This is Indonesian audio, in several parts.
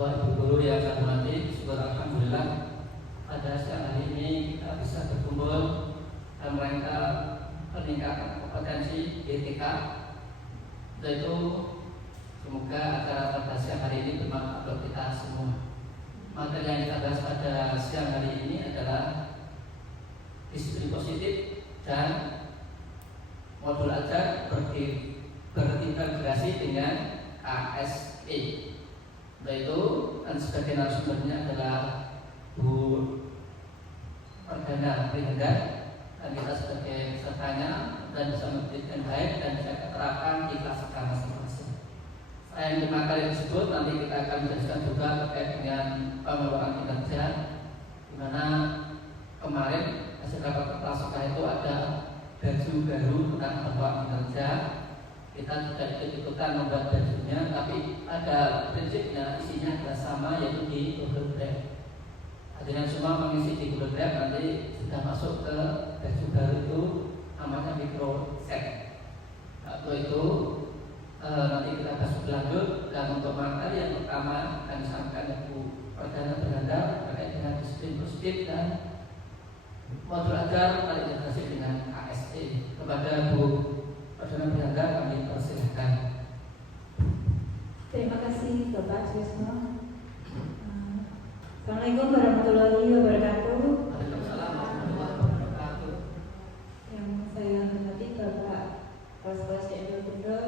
Bapak Ibu guru yang saya hormati, syukur alhamdulillah pada siang hari ini kita bisa berkumpul dalam rangka peningkatan kompetensi GTK. Yaitu semoga acara pada siang hari ini bermanfaat untuk kita semua. Materi yang kita bahas pada siang hari ini adalah disiplin positif dan modul ajar berintegrasi dengan KSE. Yaitu dan sebagai narasumbernya adalah Bu Perdana Brigada, dan kita sebagai pesertanya dan bisa memberikan baik dan bisa keterapkan di kelas masing-masing. Selain 5 kali tersebut, nanti kita akan menjelaskan juga terkait dengan pengelolaan kinerja, di mana kemarin hasil rapat pramuka itu ada baju baru tentang pengelolaan kinerja. Kita tidak ikut-ikutan membuat bajunya, tapi ada prinsipnya, isinya adalah sama, yaitu di Google Drive. Hadirin semua mengisi di Google Drive, nanti sudah masuk ke baju baru itu, namanya microset. Waktu itu nanti kita bahas lebih lanjut. Dan untuk materi yang pertama akan disampaikan Ibu Perdana Brigada terkait dengan disiplin positif dan modul ajar terintegrasi dengan KSE. Kepada Bu Perdana Brigada kami persilahkan. Terima kasih Bapak Siswa. Assalamualaikum warahmatullahi wabarakatuh. Waalaikumsalam warahmatullahi wabarakatuh. Yang saya hormati Bapak Kelas Yaitu Bundo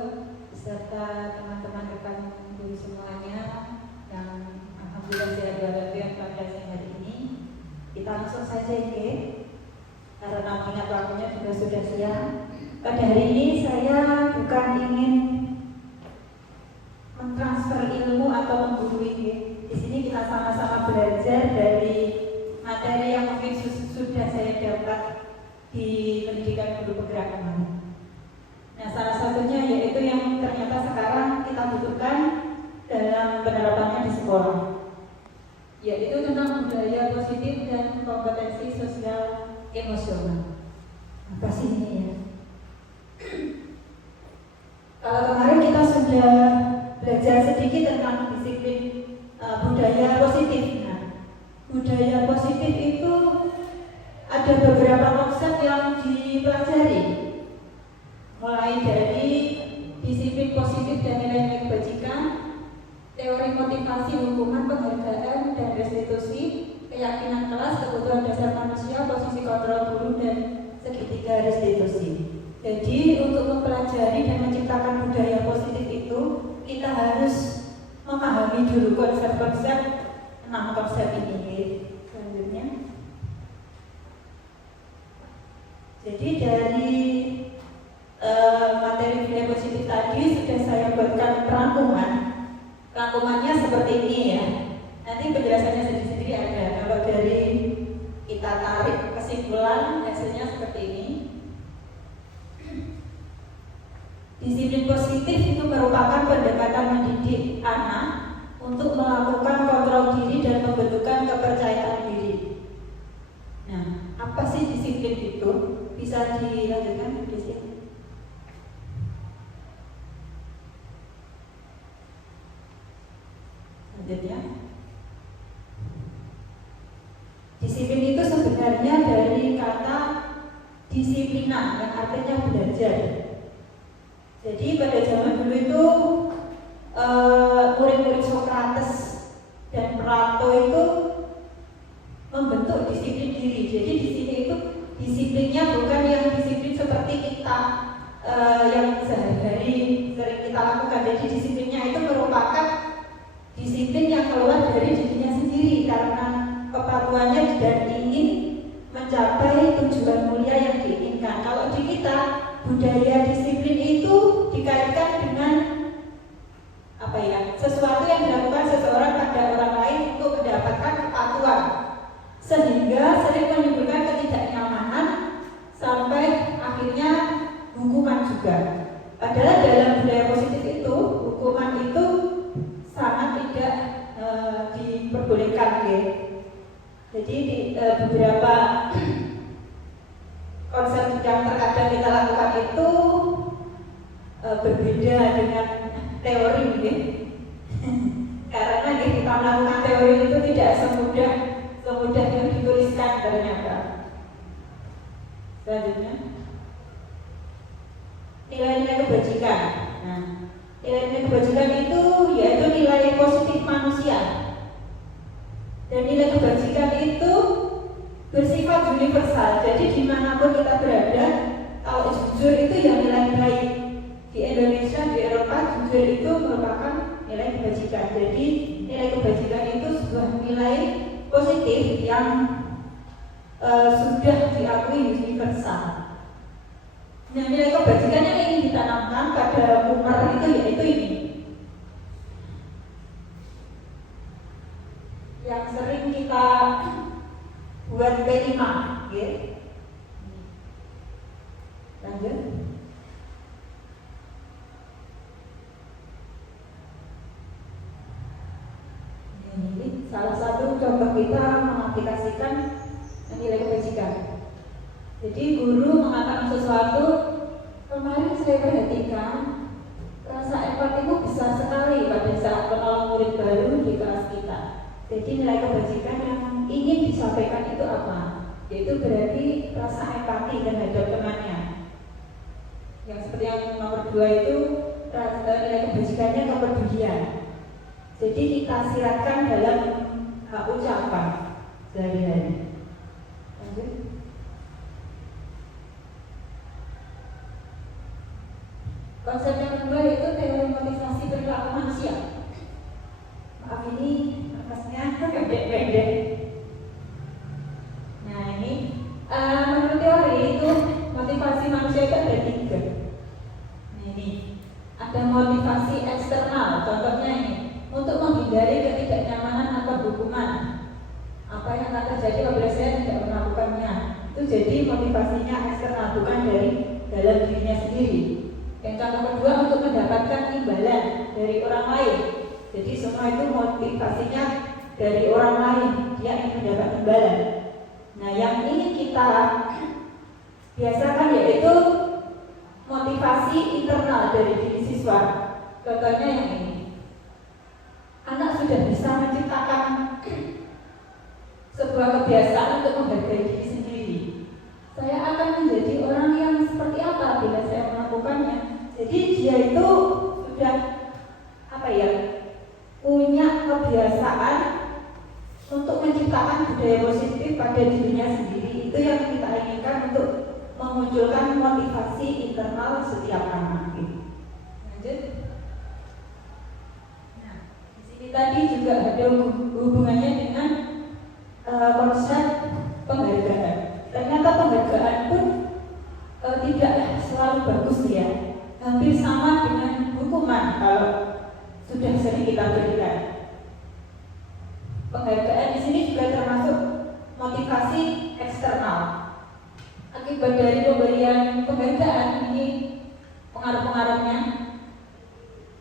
beserta teman-teman rekan guru semuanya yang alhamdulillah sehat walafiat pada siang hari ini. Kita langsung saja ini karena mengingat waktunya juga sudah siang. Pada hari ini saya bukan ingin mentransfer ilmu atau menggurui. Di sini kita sama-sama belajar dari materi yang mungkin sudah saya dapat di pendidikan guru penggerak kemarin. Nah, salah satunya yaitu yang ternyata sekarang kita butuhkan dalam penerapannya di sekolah, yaitu tentang budaya positif dan kompetensi sosial emosional. Apa sih ini ya? Kalau kemarin kita sudah belajar sedikit tentang disiplin budaya positif. Nah, budaya positif itu ada beberapa konsep yang dipelajari, mulai dari disiplin positif dan nilai-nilai kebajikan, teori motivasi, hukuman, penghargaan dan restitusi, keyakinan kelas, kebutuhan dasar manusia, posisi kontrol guru dan segitiga restitusi. Jadi untuk mempelajari dan menciptakan budaya positif itu kita harus memahami dulu konsep-konsep 6 konsep ini. Selanjutnya, jadi dari materi budaya positif tadi sudah saya buatkan rangkuman. Rangkumannya seperti ini ya. Nanti penjelasannya sendiri-sendiri ada. Kalau dari kita tarik kesimpulan hasilnya seperti ini. Disiplin positif itu merupakan pendekatan mendidik anak untuk melakukan kontrol diri dan pembentukan kepercayaan diri. Nah, apa sih disiplin itu? Bisa dilanjutkan di sini. Selanjutnya, disiplin itu sebenarnya dari kata disiplina yang artinya belajar. Jadi pada zaman dulu itu murid-murid Sokrates dan Plato itu membentuk disiplin diri. Jadi di sini itu disiplinnya bukan yang disiplin seperti kita yang sehari-hari sering kita lakukan. Jadi disiplinnya itu merupakan disiplin yang keluar dari dirinya sendiri karena kepatuhannya dan ingin mencapai tujuan mulia yang diinginkan. Kalau di kita budaya disiplin itu dikaitkan dengan apa ya? Sesuatu yang dilakukan seseorang pada orang lain untuk mendapatkan kepatuhan, sehingga sering menimbulkan ketidaknyamanan sampai akhirnya hukuman juga. Padahal dalam budaya positif itu hukuman itu sangat tidak diperbolehkan ya. Jadi di beberapa konsep yang terkadang kita lakukan itu berbeda dengan teori ya. Karena kita melakukan teori itu tidak semudah yang dituliskan ternyata. Selanjutnya, nilai-nilai kebajikan. Nah, nilai-nilai kebajikan itu yaitu nilai positif manusia. Dan nilai kebajikan itu bersifat universal. Jadi dimanapun kita berada, kalau jujur itu yang nilai baik. Di Indonesia, di Eropa, jujur itu merupakan nilai kebajikan. Jadi nilai kebajikan itu sebuah nilai positif yang sudah diakui universal. Nah, nilai kebajikan yang ingin ditanamkan pada umat itu yaitu ini, yang sering kita buat P5, ya. Lanjut. Ini salah satu contoh kita mengaplikasikan nilai kebajikan. Jadi guru mengatakan sesuatu, kemarin saya perhatikan rasa empatimu besar sekali pada saat menolong murid baru di kelas kita. Jadi nilai kebajikan yang ingin disampaikan itu apa? Yaitu berarti rasa empati terhadap temannya. Yang seperti yang nomor 2 itu nilai kebajikannya kepedulian. Jadi kita siratkan dalam ucapan sehari-hari. Lanjut. Konsep yang kedua yaitu teori motivasi perilaku manusia. Maaf ini kertasnya pendek-pendek. Nah ini menurut teori itu motivasi manusia itu ada 3. Nah ini ada motivasi eksternal, contohnya ini untuk menghindari ketidaknyamanan atau hukuman. Apa yang akan terjadi apabila saya tidak melakukannya? Itu jadi motivasinya eksternal, bukan dari dalam dirinya sendiri. Yang contoh kedua untuk mendapatkan imbalan dari orang lain. Jadi semua itu motivasinya dari orang lain, dia ingin mendapat imbalan. Nah yang ini kita biasakan yaitu motivasi internal dari diri siswa. Contohnya yang ini, anak sudah bisa menciptakan sebuah kebiasaan untuk menghargai diri sendiri. Saya akan menjadi orang yang seperti apa bila saya melakukannya. Jadi dia itu sudah punya kebiasaan untuk menciptakan budaya positif pada dirinya sendiri. Itu yang kita inginkan untuk memunculkan motivasi internal setiap anak. Lanjut. Nah, di sini tadi juga ada hubungannya dengan konsep penghargaan. Ternyata penghargaan pun tidak selalu bagus ya. Hampir sama dengan hukuman kalau sudah sering kita berikan. Penghargaan di sini juga termasuk motivasi eksternal. Akibat dari pemberian penghargaan ini pengaruh-pengaruhnya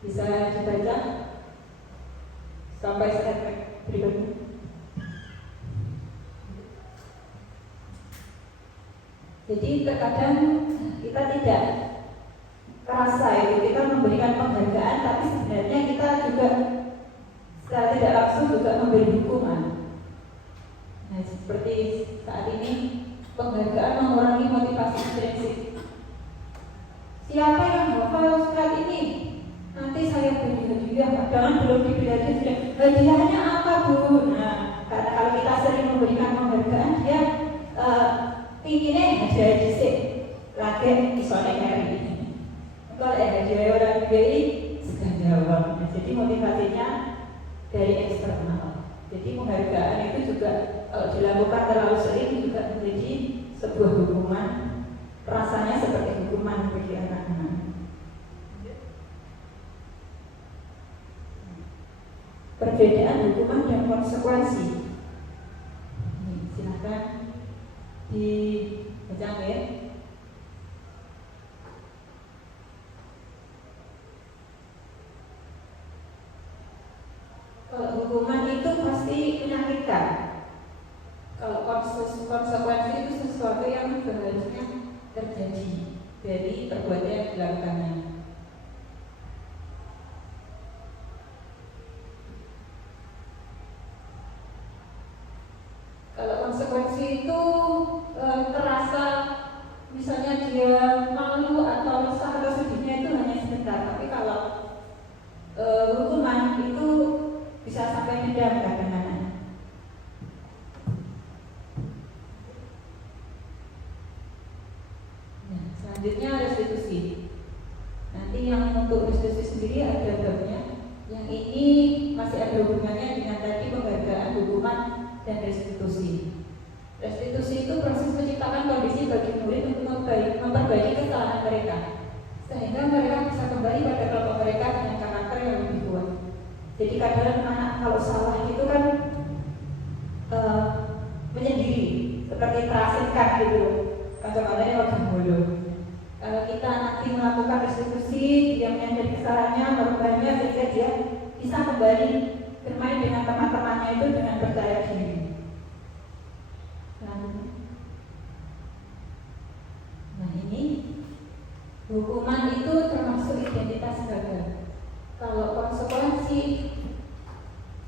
bisa dibaca sampai slide berikutnya. Jadi terkadang kita tidak kerasa itu kita memberikan penghargaan, tapi sebenarnya kita juga secara tidak langsung juga memberi hukuman. Nah seperti saat ini penghargaan mengurangi motivasi intrinsik. Siapa yang hafal surat ini? Nanti saya beri hadiah. Padahal belum diberi hadiah. Hadiahnya apa Bu? Nah karena kalau kita sering memberikan penghargaan, dia pinginnya hadiah disik lagi isonek hari ini. Kalau hadiah orang BI sudah jawab. Nah, jadi motivasinya dari eksternal. Jadi penghargaan itu juga kalau dilakukan terlalu sering juga menjadi sebuah hukuman. Rasanya seperti hukuman bagi anak-anak. Perbedaan hukuman dan konsekuensi. Silakan dibaca ya. Kalau hukuman itu pasti menyakitkan. Kalau konsekuensi itu sesuatu yang seharusnya terjadi dari perbuatan yang dilakukannya. dendam kadang-kadang. Nah, selanjutnya restitusi. Nanti yang untuk restitusi sendiri ada babnya. Yang ini masih ada hubungannya dengan tadi penghargaan, hukuman, dan restitusi. Restitusi itu proses menciptakan kondisi bagi murid untuk memperbaiki kesalahan mereka, sehingga mereka bisa kembali pada kelompok mereka dengan karakter yang lebih kuat. Jadi kadang anak kalau salah itu kan menyendiri, seperti terasingkan gitu. Contohnya waktu dulu. Kalau kita nanti melakukan restitusi, dia menyadari kesalahannya, merubahnya, sehingga dia bisa kembali bermain dengan teman-temannya itu dengan percaya diri. Nah ini hukuman itu termasuk identitas gagal. Kalau konsekuensi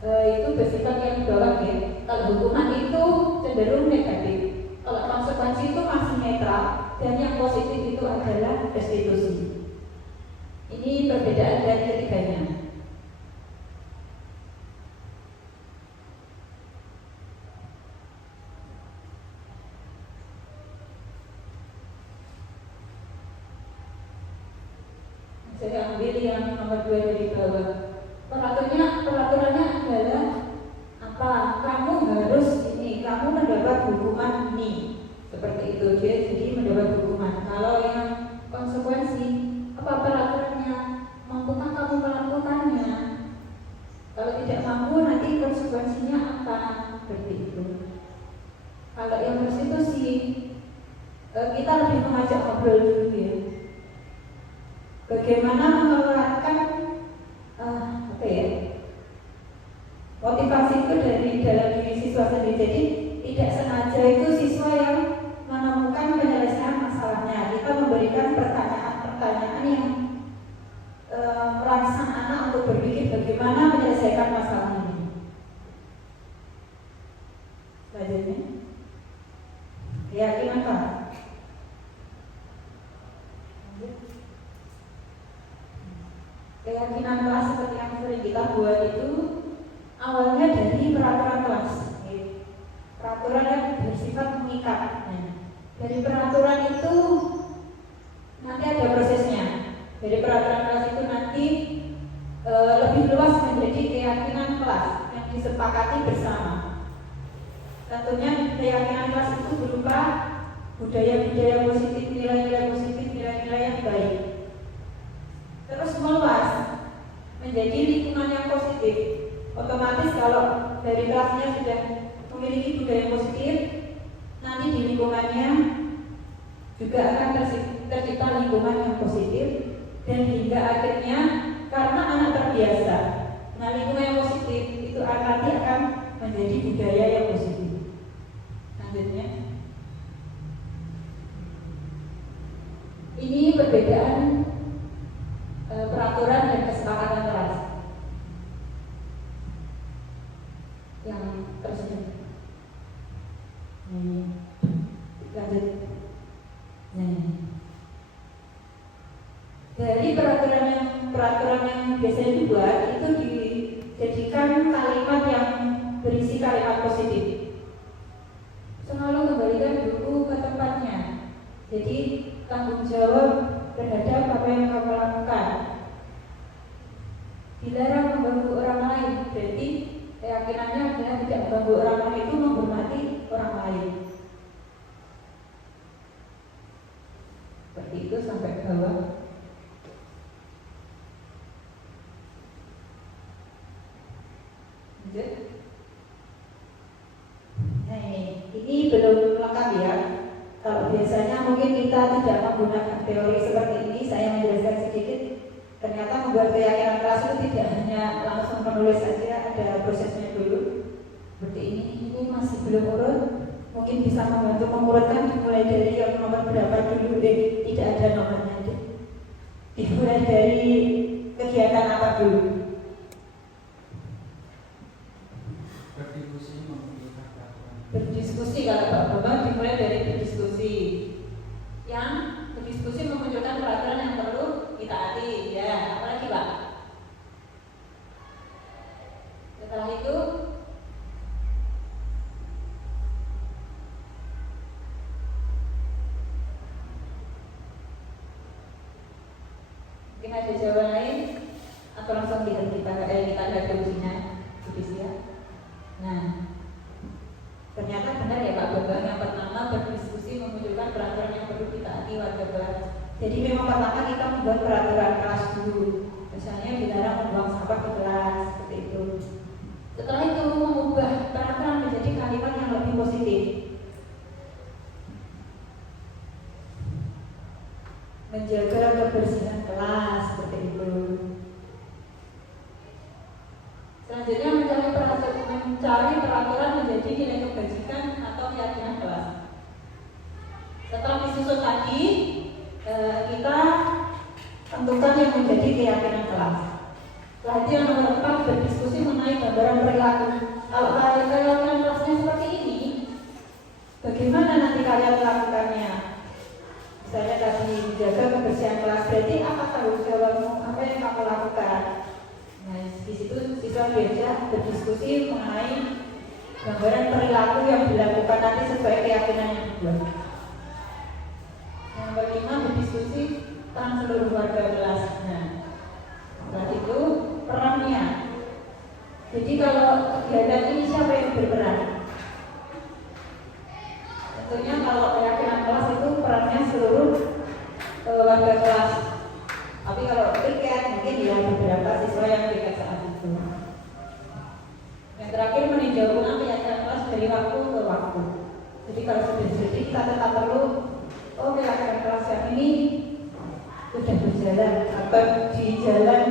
itu bersifat yang bawah ya. Kalau hukuman itu cenderung negatif. Kalau konsekuensi itu masih netral, dan yang positif itu adalah restitusi. Ini perbedaan dari ketiganya. Saya ambil yang nomor 2 dari bawah. Peraturannya adalah apa? Kamu harus ini, kamu mendapat hukuman ini. Seperti itu, jadi mendapat hukuman. Kalau yang konsekuensi, apa peraturannya? Mampukah kamu melakukannya? Kalau tidak mampu, nanti konsekuensinya apa? Seperti itu. Kalau yang restitusi, kita lebih mengajak ngobrol dulu ya. Bagaimana mengeluarkan motivasi itu dari dalam diri siswa sendiri. Jadi tidak sengaja itu siswa yang menemukan penyelesaian masalahnya. Kita memberikan pertanyaan-pertanyaan yang merangsang anak untuk berpikir bagaimana menyelesaikan masalah ini. Selanjutnya, keyakinan Pak. Keyakinan kelas seperti yang sering kita buat itu awalnya dari peraturan kelas. Peraturan yang bersifat mengikat. Dari peraturan itu nanti ada prosesnya. Dari peraturan kelas itu nanti lebih luas menjadi keyakinan kelas yang disepakati bersama. Tentunya keyakinan kelas itu berupa budaya-budaya positif, nilai-nilai positif, nilai-nilai yang baik. Terus meluas menjadi lingkungan yang positif. Otomatis kalau dari kelasnya sudah memiliki budaya positif, nanti di lingkungannya juga akan tercipta lingkungan yang positif, dan hingga akhirnya karena anak terbiasa dengan lingkungan yang positif itu nanti akan menjadi budaya yang positif. Selanjutnya, ini perbedaan peraturan dan kesepakatan kelas. Yang tersebut. Lanjut. Dari peraturan yang biasanya dibuat itu dijadikan kalimat yang berisi kalimat positif. Selalu kembalikan buku ke tempatnya. Jadi tanggung jawab terhadap apa yang kamu lakukan. Dilarang mengganggu orang lain. Berarti keyakinannya adalah tidak mengganggu orang lain itu menghormati orang lain. Seperti itu sampai bawah. Lanjut. Nah ini belum lengkap ya. Kalau biasanya mungkin kita tidak menggunakan teori seperti ini, saya menjelaskan sedikit. Ternyata membuat keyakinan kelas itu tidak hanya langsung menulis saja, ada prosesnya dulu. Seperti ini masih belum urut. Mungkin bisa membantu mengurutkan dimulai dari yang nomor berapa dulu deh. Tidak ada nomornya deh. Dimulai dari kegiatan apa dulu? Berdiskusi. Kalau Pak Bambang dimulai dari berdiskusi. Yang berdiskusi memunculkan peraturan yang perlu ditaati. Ya, apalagi Pak? Setelah itu ada jawaban lain atau langsung kita lihat ujinya ya. Nah, ternyata benar ya Pak Bambang, yang pertama berdiskusi memunculkan peraturan yang perlu ditaati warga kelas. Jadi memang pertama kita membuat peraturan kelas dulu, misalnya dilarang membuang sampah ke kelas seperti itu. Setelah itu mengubah peraturan menjadi kalimat yang lebih positif, menjaga kebersihan kelas seperti itu. Selanjutnya mencari peraturan menjadi nilai kebajikan atau keyakinan kelas. Setelah disusun tadi, kita tentukan yang menjadi keyakinan kelas. Setelah itu yang nomor 4 berdiskusi mengenai gambaran perilaku. Kalau keyakinan kelasnya seperti ini, bagaimana nanti kalian melakukannya? Misalnya tadi menjaga kebersihan kelas, berarti apa tanggung jawabmu? Apa yang kamu lakukan? Nah, di situ siswa diajak berdiskusi mengenai gambaran perilaku yang dilakukan nanti sesuai keyakinan yang dibuat. Yang kelima berdiskusi tentang seluruh warga kelas. Nah, setelah itu perannya. Jadi kalau kegiatan ini siapa yang berperan? Tentunya kalau keyakinan kelas itu perannya seluruh warga kelas. Tapi kalau piket mungkin ya beberapa siswa yang piket saat itu. Yang terakhir meninjau ulang keyakinan kelas dari waktu ke waktu. Jadi kalau sudah jadi kita tetap perlu keyakinan kelas yang ini sudah berjalan atau di jalan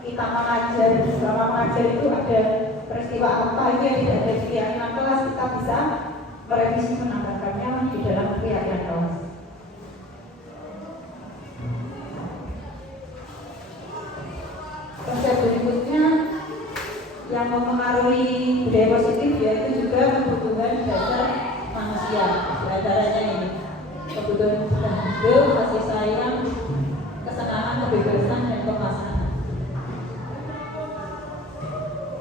kita mengajar, selama mengajar itu ada peristiwa apa itu yang tidak ada di keyakinan kelas, kita bisa merevisi menambahkannya di dalam keyakinan kelas. Konsep berikutnya yang mempengaruhi budaya positif yaitu juga kebutuhan dasar manusia. Diantaranya ini kebutuhan hidup, kasih sayang, kesenangan, kebebasan, dan kemaslahatan.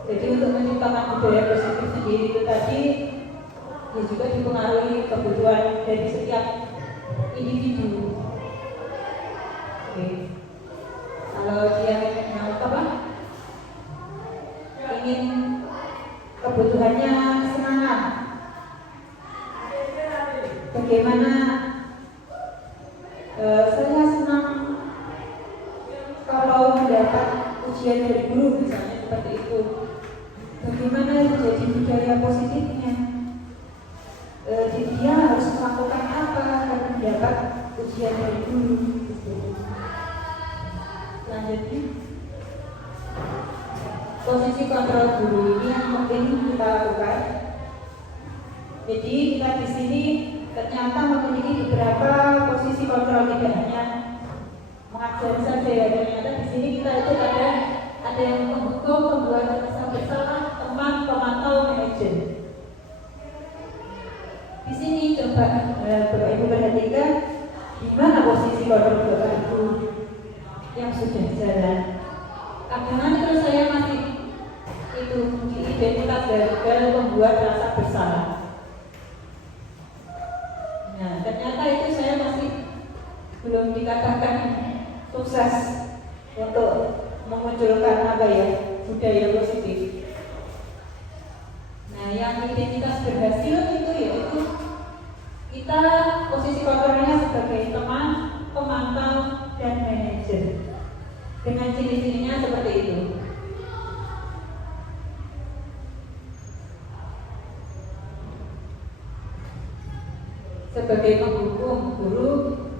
Jadi untuk menciptakan budaya positif sendiri itu tadi ya juga dipengaruhi kebutuhan dari setiap individu. Oke. Kalau dia ingin kebutuhannya kesenangan, bagaimana saya senang kalau mendapat ujian dari guru misalnya seperti itu. Bagaimana itu jadi budaya positifnya? Dia harus melakukan apa agar mendapat ujian dari guru? Selanjutnya, posisi kontrol guru ini yang penting kita lakukan. Jadi kita di sini ternyata memiliki beberapa posisi kontrol, tidak hanya mengajar saja ya. Ternyata di sini kita itu ada yang menghukum, membuat rasa bersalah, teman, pemantau, manajer. Di sini coba Bapak Ibu perhatikan di mana posisi kontrol Bapak Ibu yang sudah jalan. Kadang terus saya masih itu di identitas gagal membuat rasa bersalah. Nah, ternyata itu saya masih belum dikatakan sukses untuk memunculkan budaya positif. Nah, yang identitas berhasil itu yaitu kita posisi kontrolnya sebagai teman, pemantau, dan manajer. Dengan ciri-cirinya seperti itu. Sebagai penghukum, guru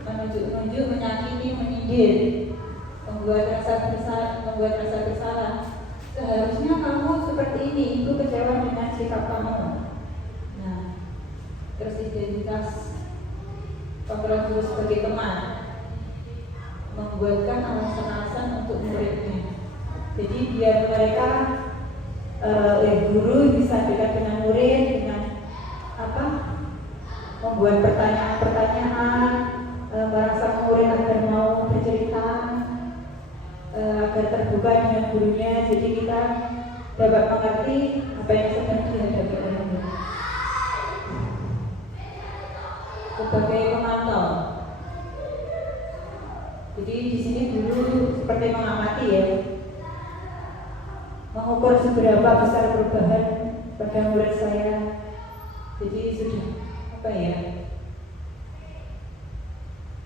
menunjuk-nunjuk, menyakiti, menyindir, membuat rasa bersalah. Seharusnya kamu seperti ini, ibu kecewa dengan sikap kamu. Nah, terus identitas kontrol guru sebagai teman, membuatkan alasan-alasan untuk muridnya. Jadi biar mereka guru bisa dekat dengan murid dengan membuat pertanyaan-pertanyaan, merasa murid agar mau bercerita, agar terbuka dengan gurunya. Jadi kita dapat mengerti apa yang sedang dihadapi oleh murid. Sebagai pemantau. Jadi di sini guru seperti mengamati ya, mengukur seberapa besar perubahan pada murid saya. Jadi sudah apa ya?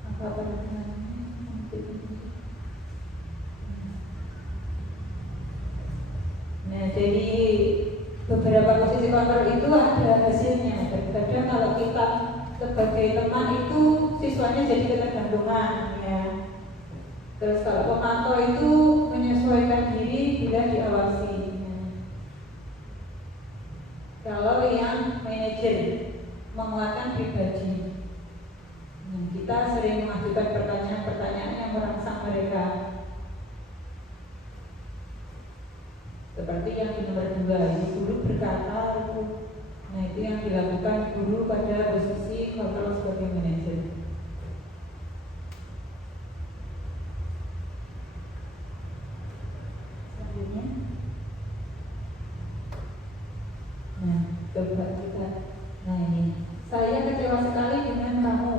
Apa namanya? Nah, jadi beberapa posisi kontrol itu ada hasilnya. Kadang kalau kita sebagai teman itu siswanya jadi ketergantungan ya. Terus kalau pemantau itu menyesuaikan diri bila diawasi. Kalau yang manajer menguatkan pribadi, kita sering mengajukan pertanyaan-pertanyaan yang merangsang mereka. Seperti yang di nomor 2, ini guru berkata, nah itu yang dilakukan guru pada posisi kontrol sebagai manajer. Selanjutnya, nah coba kita, nah ini, saya kecewa sekali dengan kamu.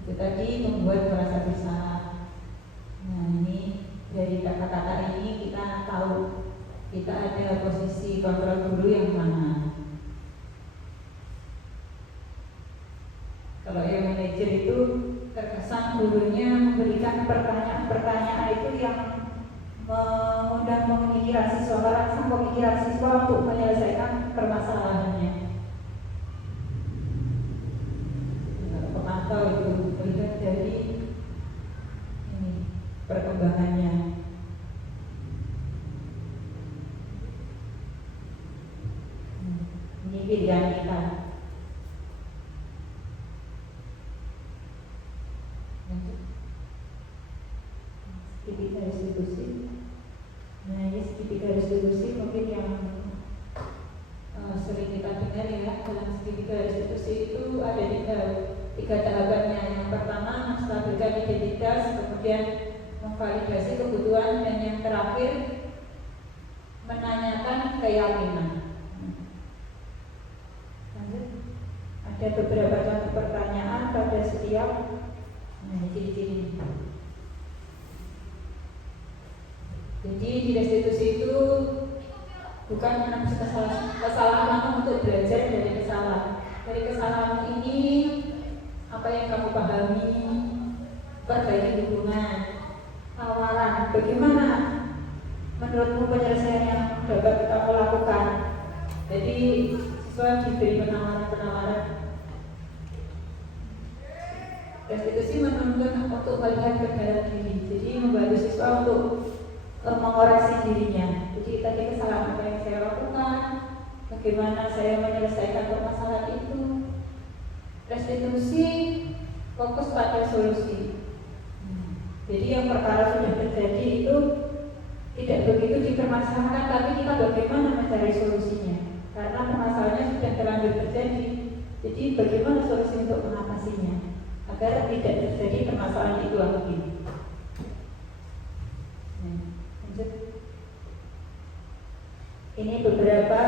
Itu tadi membuat merasa bersalah. Nah ini dari kata-kata ini kita tahu kita ada posisi kontrol guru yang mana. Kalau yang manajer itu terkesan gurunya memberikan pertanyaan-pertanyaan itu yang mengundang pemikiran siswa, merangsang pemikiran siswa untuk menyelesaikan permasalahannya. Kalau pemantau itu melihat dari ini perkembangannya. Ini pilihan kita. Segitiga restitusi. Nah ini segitiga restitusi mungkin yang sering kita dengar ya. Dalam segitiga restitusi itu ada tiga tahapannya. Yang pertama menstabilkan identitas, kemudian memvalidasi kebutuhan, dan yang terakhir menanyakan keyakinan. Ada beberapa contoh pertanyaan pada setiap ciri-ciri. Jadi di restitusi itu bukan menembus kesalahan untuk belajar dari kesalahan. Dari kesalahan ini apa yang kamu pahami, perbaiki hubungan, tawaran, bagaimana menurutmu penyelesaian yang dapat kamu lakukan. Jadi siswa diberi penawaran-penawaran. Restitusi menuntut untuk melihat ke dalam diri, jadi membantu siswa untuk mengoreksi dirinya. Jadi tadi kesalahan apa yang saya lakukan, bagaimana saya menyelesaikan permasalahan itu. Restitusi fokus pada solusi. Jadi yang perkara sudah terjadi itu tidak begitu dipermasalahkan, tapi kita bagaimana mencari solusinya. Karena permasalahannya sudah terlanjur terjadi. Jadi bagaimana solusi untuk mengatasinya agar tidak terjadi permasalahan itu lagi. Lanjut. Ini beberapa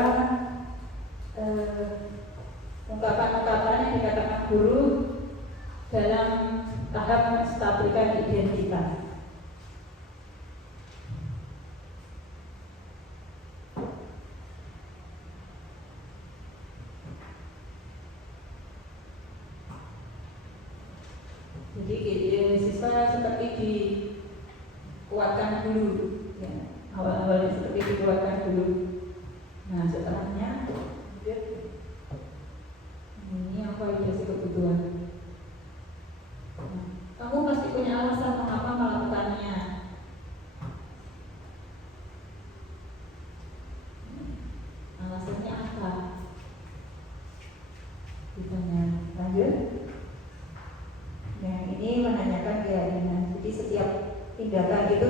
ungkapan-ungkapan yang dikatakan guru dalam tahap menstabilkan identitas. Jadi siswa seperti dikuatkan dulu, ya. Awal-awalnya seperti dikuatkan dulu. Nah setelahnya ini yang validasi kebutuhan. Kamu pasti punya alasan mengapa melakukannya. Alasannya apa? Ditanya. Lanjut. Yang ini menanyakan keyakinan. Jadi setiap tindakan itu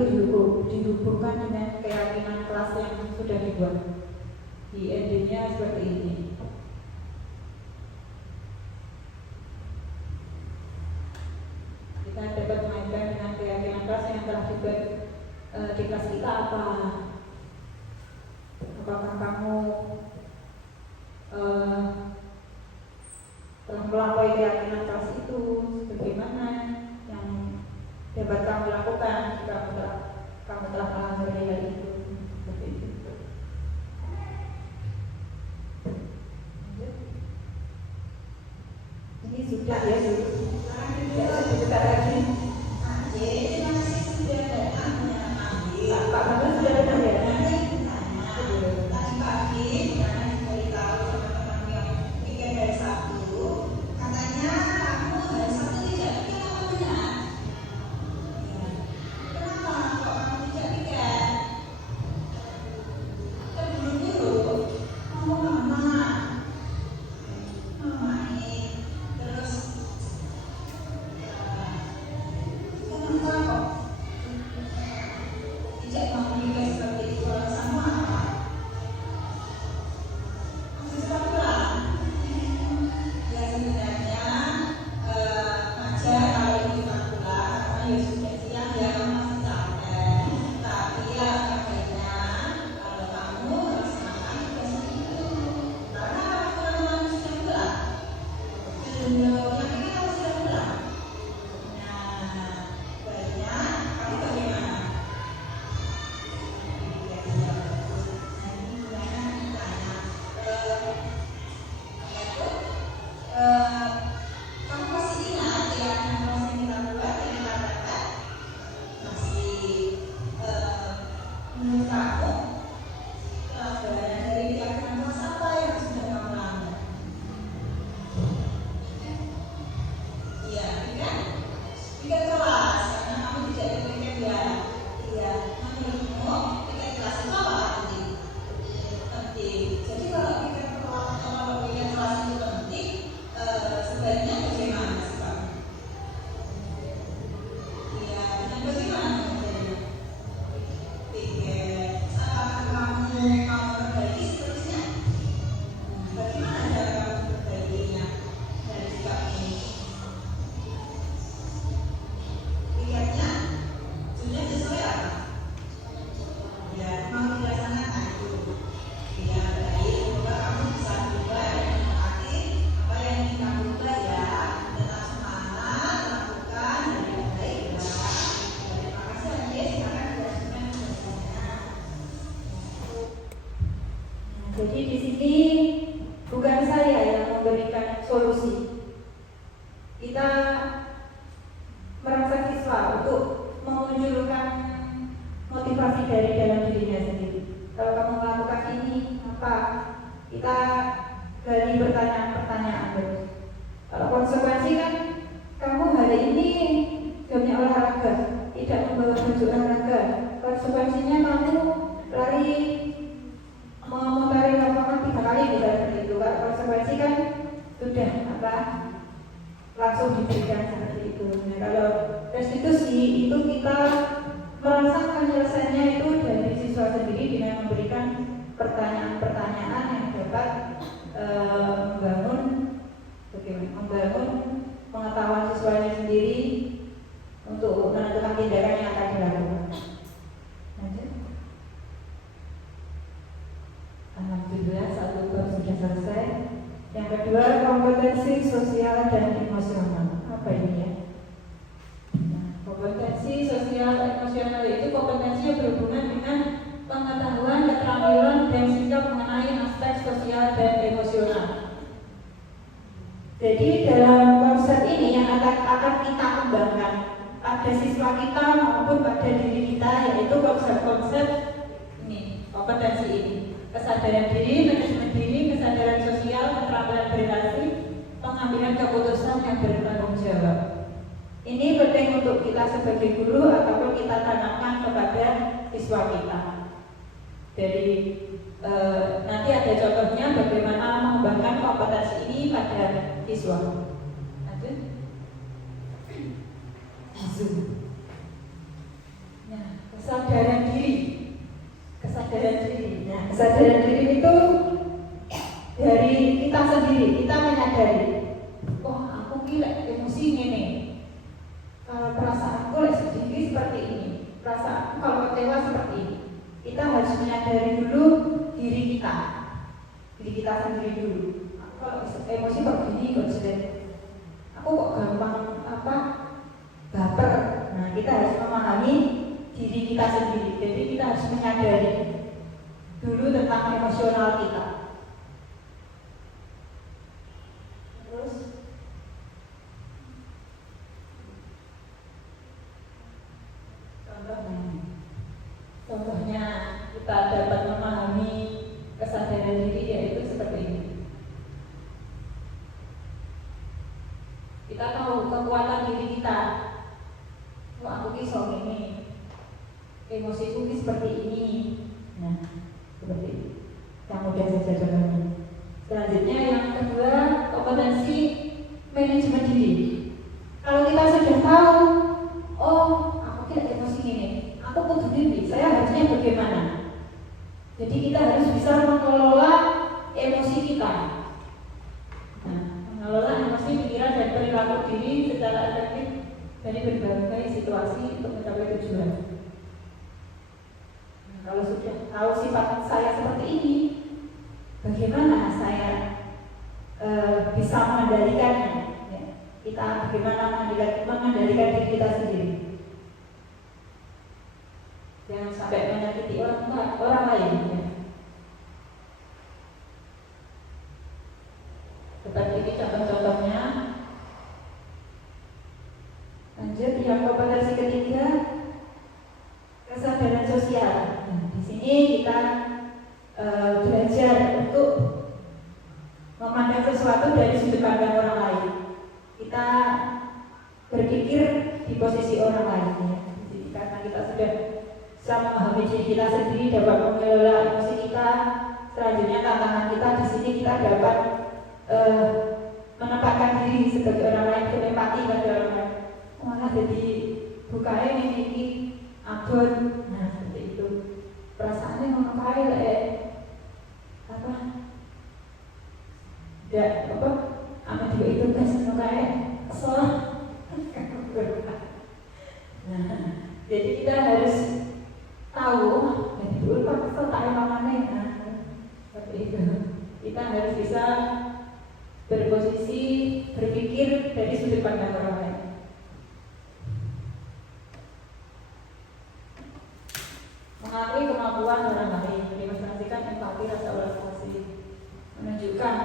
dihubungkan dengan keyakinan kelas yang sudah dibuat. Di endingnya seperti ini. Kita dapat mengaitkan dengan keyakinan kelas yang telah dibuat di kelas kita apa? Apakah kamu telah melampaui keyakinan kelas itu? Bagaimana yang dapat kamu lakukan jika kamu telah Sudah ya dulu. Ya, sebentar lagi. Terima kasih sudah datang mengambil. Pak Bagus sudah datang ya? Tadi pagi jangan diberitahu teman-teman yang tiket hari Sabtu. Katanya kamu hari Sabtu tidak tiket apa benar? Kenapa kok kamu tidak tiket? Terburu-buru ngomong mama ini terus kenapa kok tidak mau menikah seperti itu? Alasanmu apa? Masih pulang? Ya sebenarnya wajar kalau ini pulang karena ya sudah siang ya kamu masih capek. Tapi ya baiknya kalau kamu melaksanakan tugas itu. Karena teman-teman sudah pulang. Belum yang ini kamu sudah pulang. Nah, baiknya kamu bagaimana? Kamu masih ingat yang masih kita buat yang kita dapat masih menurut kamu pelajaran dari keyakinan kelas apa yang sudah kamu lakukan? Iya, kan? Tiket kelas karena kamu tidak ada tiket ya. Iya, menurutmu tiket kelas itu apa arti? Penting. Jadi kalau tiket kelas itu penting, sebaiknya bagaimana sih Pak? Iya, dan bagaimana mengajarnya? Tiket, apakah kamu mau berbagi seterusnya? Bagaimana cara kamu berbaginya dari sikap ini? Tiketnya sudah sesuai apa? Ya, mau dilaksanakan itu. Ya, baik. Semoga kamu bisa berubah dan menepati apa yang ingin kamu ubah ya. Tetap semangat, lakukan dan yang baik ya. Terima kasih Ade, silakan dilanjutkan tugasnya. Jadi di sini bukan saya yang memberikan solusi. Kita merasa siswa untuk memunculkan motivasi dari dalam dirinya sendiri. Kalau kamu melakukan ini, apa? Kita gali pertanyaan-pertanyaan terus. Kalau konsekuensi kan, kamu hari ini jamnya olahraga, tidak membawa baju olahraga. Konsekuensinya kamu lari memutari lapangan 3 kali misalnya seperti itu. Kalau konsekuensi kan sudah apa? Langsung diberikan seperti itu. Nah, kalau restitusi itu kita merasakan penyelesaiannya itu dari siswa sendiri dengan memberikan pertanyaan-pertanyaan yang dapat membangun pengetahuan siswanya sendiri untuk menentukan tindakan yang akan dilakukan. Lanjut. Alhamdulillah satu bab sudah selesai. Yang kedua, kompetensi sosial dan emosional. Apa ini ya? Kompetensi sosial dan emosional itu kompetensi yang berhubungan dengan pengetahuan, keterampilan, dan sikap mengenai aspek sosial dan emosional. Jadi dalam konsep ini yang akan kita kembangkan pada siswa kita maupun pada diri kita, yaitu konsep-konsep ini, kompetensi ini. Kesadaran diri, manajemen diri, kesadaran sosial, keterampilan berrelasi, pengambilan keputusan yang bertanggung jawab. Ini penting untuk kita sebagai guru ataupun kita tanamkan kepada siswa kita. Jadi nanti ada contohnya bagaimana mengembangkan kompetensi ini pada siswa. Lanjut. Nah, kesadaran diri. Kesadaran diri. Nah, kesadaran diri itu dari kita sendiri. Kita menyadari, oh aku gila emosi ini. Perasaanku sedih seperti ini, perasaanku kalau kecewa seperti ini. Kita harus menyadari dulu diri kita sendiri dulu. Aku kalau emosi kok gini, kok sedih. Aku kok gampang baper. Nah, kita harus memahami diri kita sendiri. Jadi kita harus menyadari dulu tentang emosional kita. Terus dari berbagai situasi untuk mencapai tujuan. Nah, kalau sudah tahu sifat saya seperti ini, bagaimana saya bisa mengendalikannya? Ya, kita bagaimana mengendalikan diri kita sendiri? Jangan sampai menyakiti orang lain. Ya. Seperti ini contoh-contohnya. Lanjut yang kompetensi ketiga, kesadaran sosial. Nah, di sini kita belajar untuk memandang sesuatu dari sudut pandang orang lain. Kita berpikir di posisi orang lain. Ya. Jadi karena kita sudah bisa memahami diri kita sendiri, dapat mengelola emosi kita. Selanjutnya tantangan kita di sini kita dapat menempatkan diri sebagai orang lain, berempati pada orang lain. Malah jadi bukannya ini abot, nah seperti itu. Perasaannya memakai apa? Tidak apa? Amat juga itu tes memakai kesel. Nah, jadi kita harus tahu, jadi dulu pak kesel tak emang aneh, nah seperti itu. Kita harus bisa berposisi berpikir dari sudut pandang orang lain. Mengakui kemampuan orang lain, mendemonstrasikan empati, rasa belas kasih, menunjukkan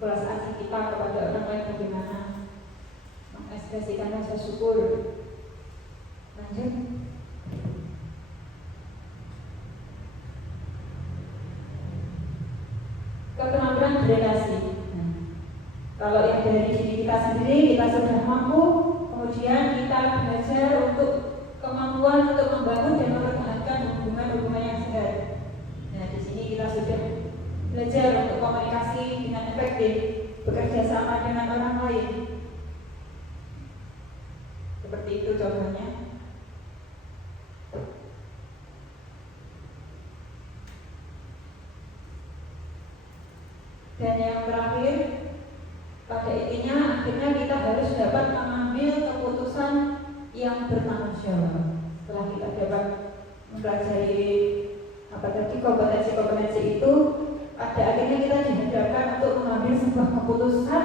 belas kasih kita kepada orang lain bagaimana, mengekspresikan rasa syukur. Lanjut. Kemampuan berrelasi. Kalau yang dari diri kita sendiri kita sudah mampu, kemudian kita belajar untuk kemampuan untuk membangun dan mempertahankan hubungan-hubungan yang sehat. Nah, di sini kita sudah belajar untuk komunikasi dengan efektif, bekerja sama dengan orang lain. Seperti itu contohnya. Dan yang terakhir, pada intinya akhirnya kita harus dapat mengambil keputusan yang bertanggung jawab. Setelah kita dapat mempelajari apa tadi kompetensi-kompetensi itu, pada akhirnya kita dihadapkan untuk mengambil sebuah keputusan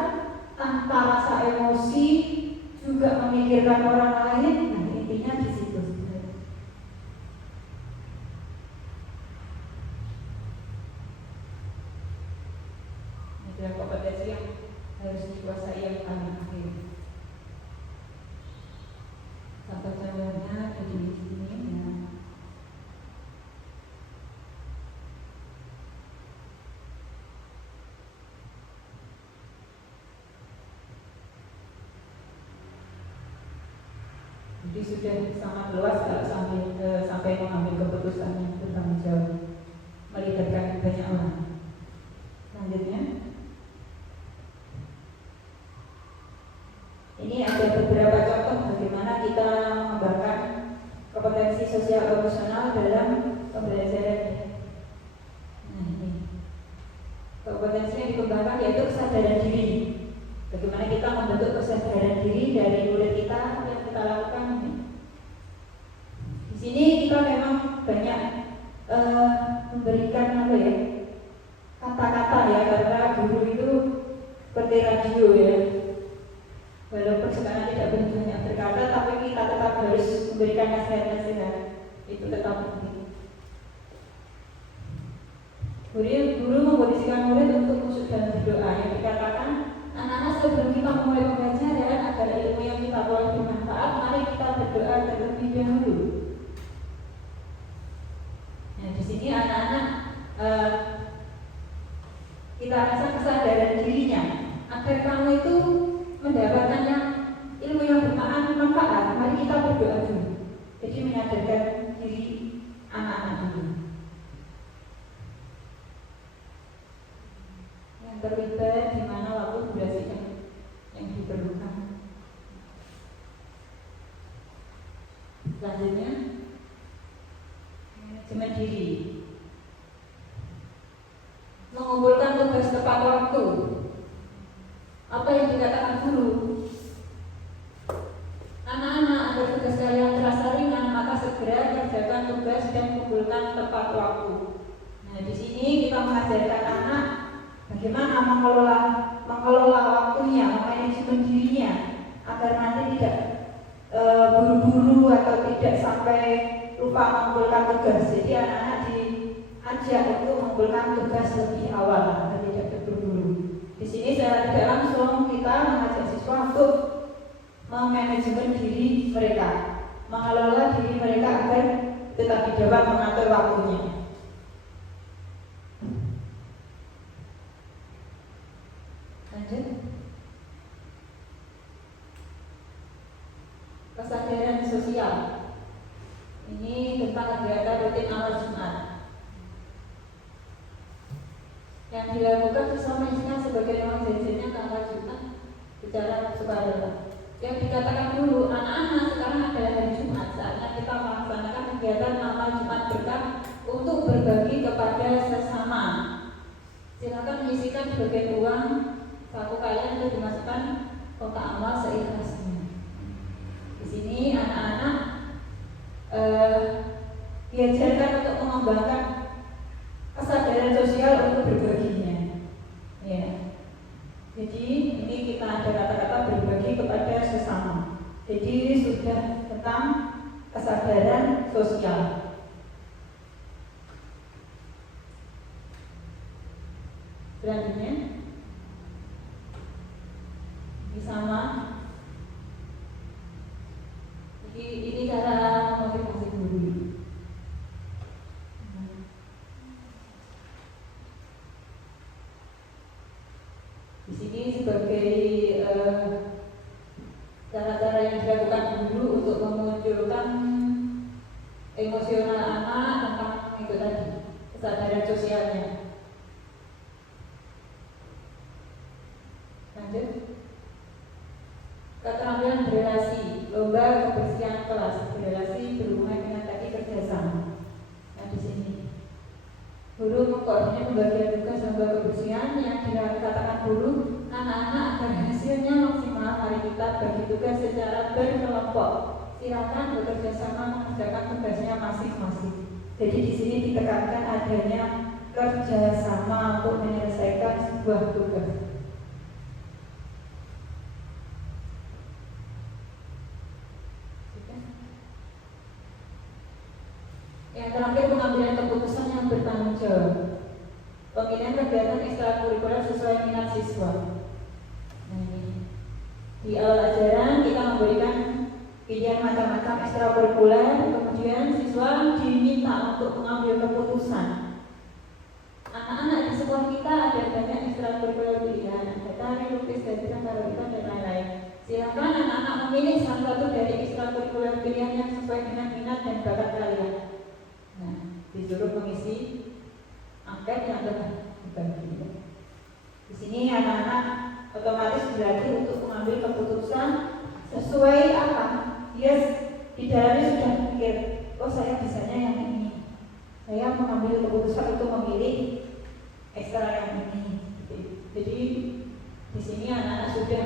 tanpa rasa emosi, juga memikirkan orang lain. Nah, intinya di situ. Ini adalah kompetensi yang harus dikuasai yang paling akhir. Contoh-contohnya ada di sini ya. Jadi sudah sangat luas kalau sampai mengambil keputusan yang bertanggung jawab, melibatkan banyak orang. Selanjutnya, ini ada beberapa contoh bagaimana kita mengembangkan kompetensi sosial emosional dalam pembelajaran. Nah, ini kompetensi yang dikembangkan yaitu kesadaran diri. Bagaimana kita membentuk kesadaran diri dari murid kita yang kita lakukan ini. Di sini kita memang banyak memberikan kata-kata ya, karena guru itu seperti radio ya. Walaupun sekarang tidak banyak berkata, tapi kita tetap harus memberikan nasihat-nasihat. Itu tetap penting. Guru memposisikan murid untuk masuk dalam berdoa yang dikatakan, anak-anak sebelum kita memulai pembelajaran agar ilmu yang kita boleh bermanfaat, mari kita berdoa terlebih dahulu. Nah, di sini anak-anak kita rasa kesadaran dirinya agar kamu itu mendapatkan ilmu yang bermanfaat, mari kita berdoa dulu. Jadi menyadarkan diri anak-anak dulu. Yang terlibat di mana waktu durasi yang diperlukan. Selanjutnya, manajemen diri. Mengumpulkan tugas tepat waktu. Apa yang dikatakan guru? mengajarkan anak bagaimana mengelola waktunya, memanajemen dirinya agar nanti tidak buru-buru atau tidak sampai lupa mengumpulkan tugas. Jadi anak-anak diajak untuk mengumpulkan tugas lebih awal agar tidak terburu-buru. Di sini secara tidak langsung kita mengajak siswa untuk memanajemen diri mereka, mengelola diri mereka agar tetap dapat mengatur waktunya. Lanjut. Kesadaran sosial. Ini tentang kegiatan rutin awal Jumat yang dilakukan bersama isinya sebagai memang janjinya tanggal Jumat secara sukarela. Yang dikatakan dulu, anak-anak sekarang adalah hari Jumat, saatnya kita melaksanakan kegiatan amal Jumat berkah untuk berbagi kepada sesama. Silakan menyisihkan sebagian uang saku kalian untuk dimasukkan kotak amal seikhlasnya. Di sini anak-anak diajarkan untuk mengembangkan kesadaran sosial untuk berbaginya. Ya. Jadi ini kita ada kata-kata berbagi kepada sesama. Jadi sudah tentang kesadaran sosial. Selanjutnya ini sama. Jadi ini cara memotivasi guru. Di sini sebagai cara-cara yang dilakukan guru untuk memunculkan emosional anak tentang itu tadi, kesadaran sosialnya. Lanjut. Keterampilan berelasi, lomba kebersihan kelas, berelasi berhubungan dengan tadi kerjasama. Nah di sini guru mengkoordinir pembagian tugas lomba kebersihan yang dikatakan guru anak-anak agar hasilnya maksimal. Mari kita bagi tugas secara berkelompok. Silakan bekerja sama mengerjakan tugasnya masing-masing. Jadi di sini ditekankan adanya kerjasama untuk menyelesaikan sebuah tugas. Yang terakhir, pengambilan keputusan yang bertanggung jawab. Pemilihan kegiatan ekstrakurikuler sesuai minat siswa. Nah, ini. Di awal ajaran kita memberikan pilihan macam-macam ekstrakurikuler, kemudian siswa diminta untuk mengambil keputusan. Anak-anak di sekolah kita ada banyak ekstrakurikuler pilihan, ada tari, lukis, gajian, karawitan, dan lain-lain. Silakan anak-anak memilih salah satu dari ekstrakurikuler pilihan yang sesuai dengan minat dan bakat kalian. Nah, disuruh mengisi angket yang akan dibagi. Di sini anak-anak otomatis berarti untuk mengambil keputusan sesuai apa? Dia di dalamnya sudah pikir, oh saya bisanya yang ini. Saya mengambil keputusan untuk memilih ekstra yang ini. Jadi di sini anak-anak sudah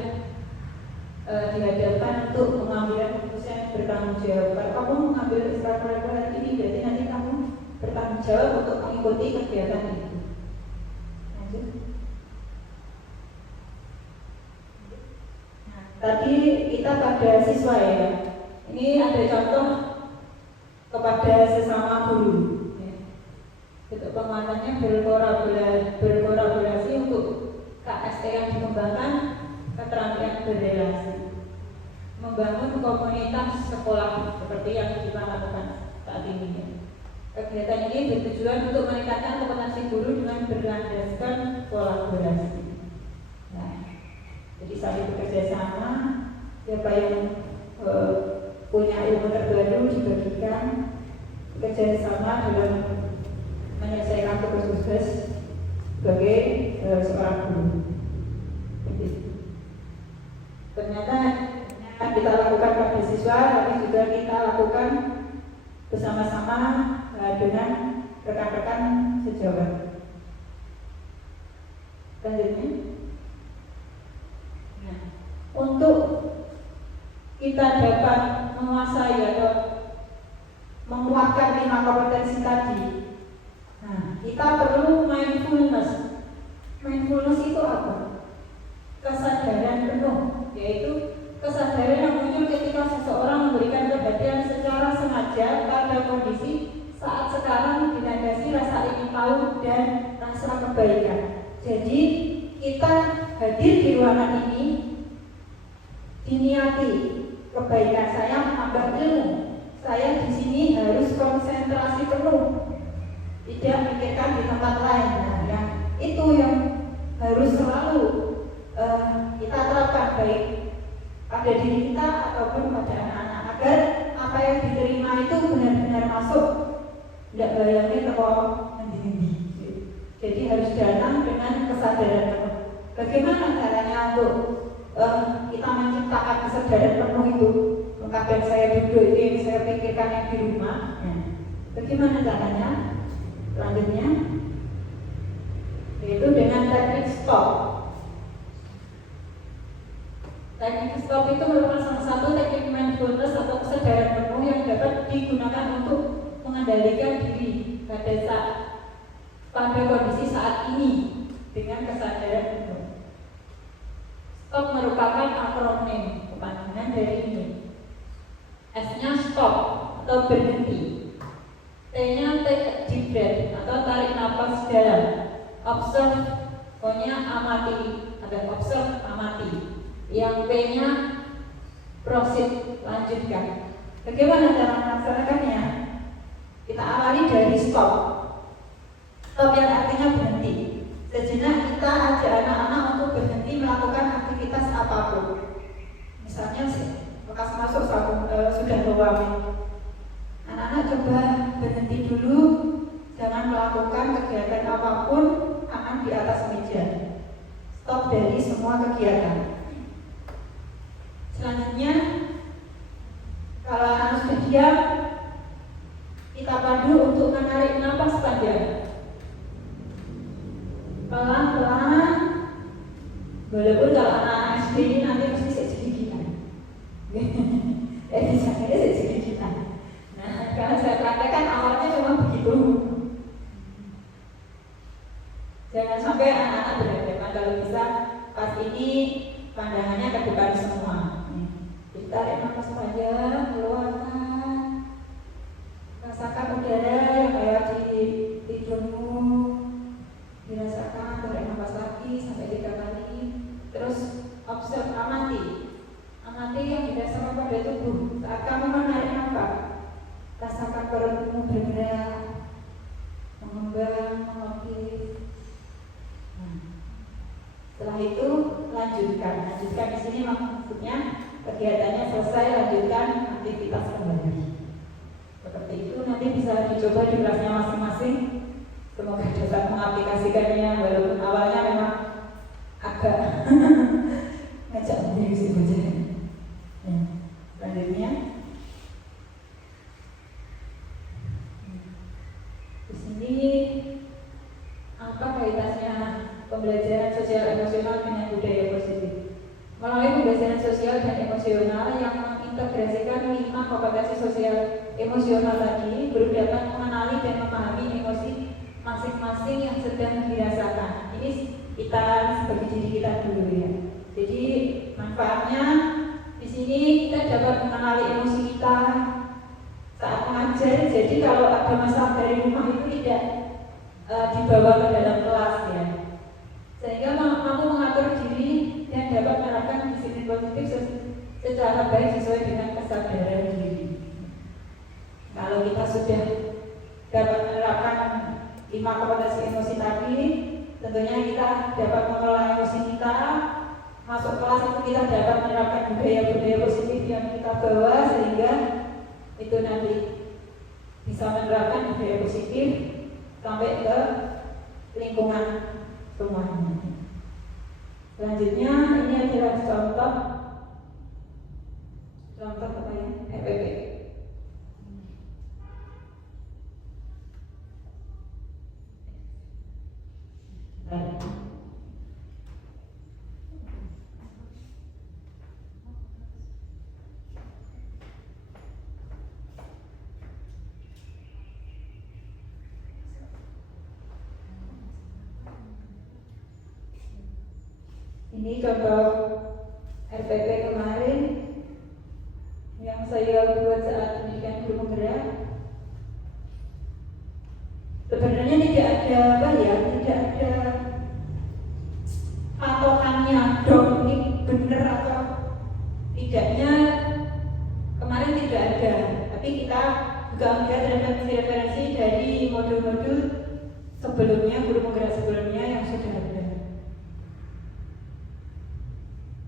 dihadapkan untuk mengambil keputusan yang bertanggung jawab. Kalau kamu mengambil ekstrakurikuler ini, berarti nanti kamu bertanggung jawab untuk mengikuti kegiatan itu. Lanjut. Nah, tadi kita pada siswa ya. Ini ada contoh kepada sesama guru. Untuk penguatannya berkolaborasi untuk KST yang dikembangkan, keterampilan berrelasi, membangun komunitas sekolah seperti yang kita lakukan saat ini. Kegiatan ini bertujuan untuk meningkatkan kompetensi guru dengan berlandaskan kolaborasi. Nah, jadi saling bekerja sama, siapa yang punya ilmu terbaru dibagikan, bekerja sama dalam menyelesaikan tugas-tugas sebagai seorang guru. Ternyata kita lakukan pada siswa, tapi juga kita lakukan bersama-sama dengan rekan-rekan sejawat. Selanjutnya, nah, untuk kita dapat menguasai atau menguatkan 5 kompetensi tadi, nah, kita perlu mindfulness. Mindfulness itu apa? Kesadaran penuh, yaitu kesadaran yang muncul ketika seseorang memberikan perhatian secara sengaja pada kondisi saat sekarang dilandasi rasa ingin tahu dan rasa kebaikan. Jadi kita hadir di ruangan ini diniati kebaikan saya menambah ilmu. Saya di sini harus konsentrasi penuh, tidak mikirkan di tempat lain. Nah, yang itu yang harus selalu kita terapkan baik pada diri kita ataupun pada anak-anak, agar apa yang diterima itu benar-benar masuk, tidak bayangin atau nanti. Jadi harus datang dengan kesadaran penuh. Bagaimana caranya untuk kita menciptakan kesadaran penuh itu? Kadang saya duduk ini, saya pikirkan yang di rumah. Bagaimana caranya? Selanjutnya, yaitu dengan teknik stop. Teknik stop itu merupakan salah satu teknik mindfulness atau kesadaran penuh yang dapat digunakan untuk mengendalikan diri pada kondisi saat ini dengan kesadaran penuh. Stop merupakan akronim kepanjangan dari ini. S-nya stop atau berhenti. T-nya take a deep breath atau tarik nafas dalam. Observe, O-nya amati atau observe, amati. Yang P-nya proceed, lanjutkan. Bagaimana cara melaksanakannya? Kita awali dari stop. Stop yang artinya berhenti. Sejenak kita ajak anak-anak untuk berhenti melakukan aktivitas apapun. Misalnya bekas masuk sudah bawang. Anak-anak coba berhenti dulu, jangan melakukan kegiatan apapun, akan di atas meja. Stop dari semua kegiatan. Selanjutnya, kalau anak sudah diam, kita pandu untuk menarik nafas panjang. Pelan-pelan, walaupun kalau anak SD ini nanti mesti sedikit-sedikitan. Di sana sedikit-sedikitan. Nah, karena saya praktekkan awalnya memang begitu. Jangan sampai anak-anak berhadapan, kalau bisa pas ini pandangannya ke depan semua. Tarik nafas panjang, keluarkan. Rasakan udara yang kayak di hidungmu. Dirasakan, tarik nafas lagi sampai 3 kali. Terus observe, amati. Amati yang dirasakan pada tubuh saat kamu menarik nafas. Rasakan perutmu bergerak, mengembang, mengaktif. Setelah itu lanjutkan di sini maksudnya kegiatannya selesai, lanjutkan aktivitas kembali. Seperti itu nanti bisa dicoba di kelasnya masing-masing. Semoga dapat mengaplikasikannya, walaupun awalnya memang agak ngajak menjadi sih bocah. Selanjutnya di sini apa kaitannya pembelajaran sosial emosional dengan budaya positif? Melalui pembelajaran sosial dan emosional yang mengintegrasikan 5 kompetensi sosial emosional tadi, guru dapat mengenali dan memahami emosi masing-masing yang sedang dirasakan. Ini kita sebagai diri kita dulu ya. Jadi manfaatnya di sini kita dapat mengenali emosi kita saat mengajar. Jadi kalau ada masalah dari rumah itu tidak dibawa ke dalam kelas ya, sehingga mampu mengatur diri dan dapat menerapkan disiplin positif secara baik sesuai dengan kesadaran diri. Kalau kita sudah dapat menerapkan 5 kompetensi emosi tadi, tentunya kita dapat mengelola emosi kita. Masuk kelas itu kita dapat menerapkan budaya-budaya positif yang kita bawa, sehingga itu nanti bisa menerapkan budaya positif sampai ke lingkungan semuanya. Selanjutnya ini adalah contoh apa ya? RPP. Ini contoh RPP kemarin yang saya buat saat pendidikan guru penggerak. Sebenarnya tidak ada tidak ada patokannya dok ini benar atau tidaknya, kemarin tidak ada, tapi kita juga melihat referensi dari modul-modul sebelumnya, guru penggerak sebelumnya yang sudah ada.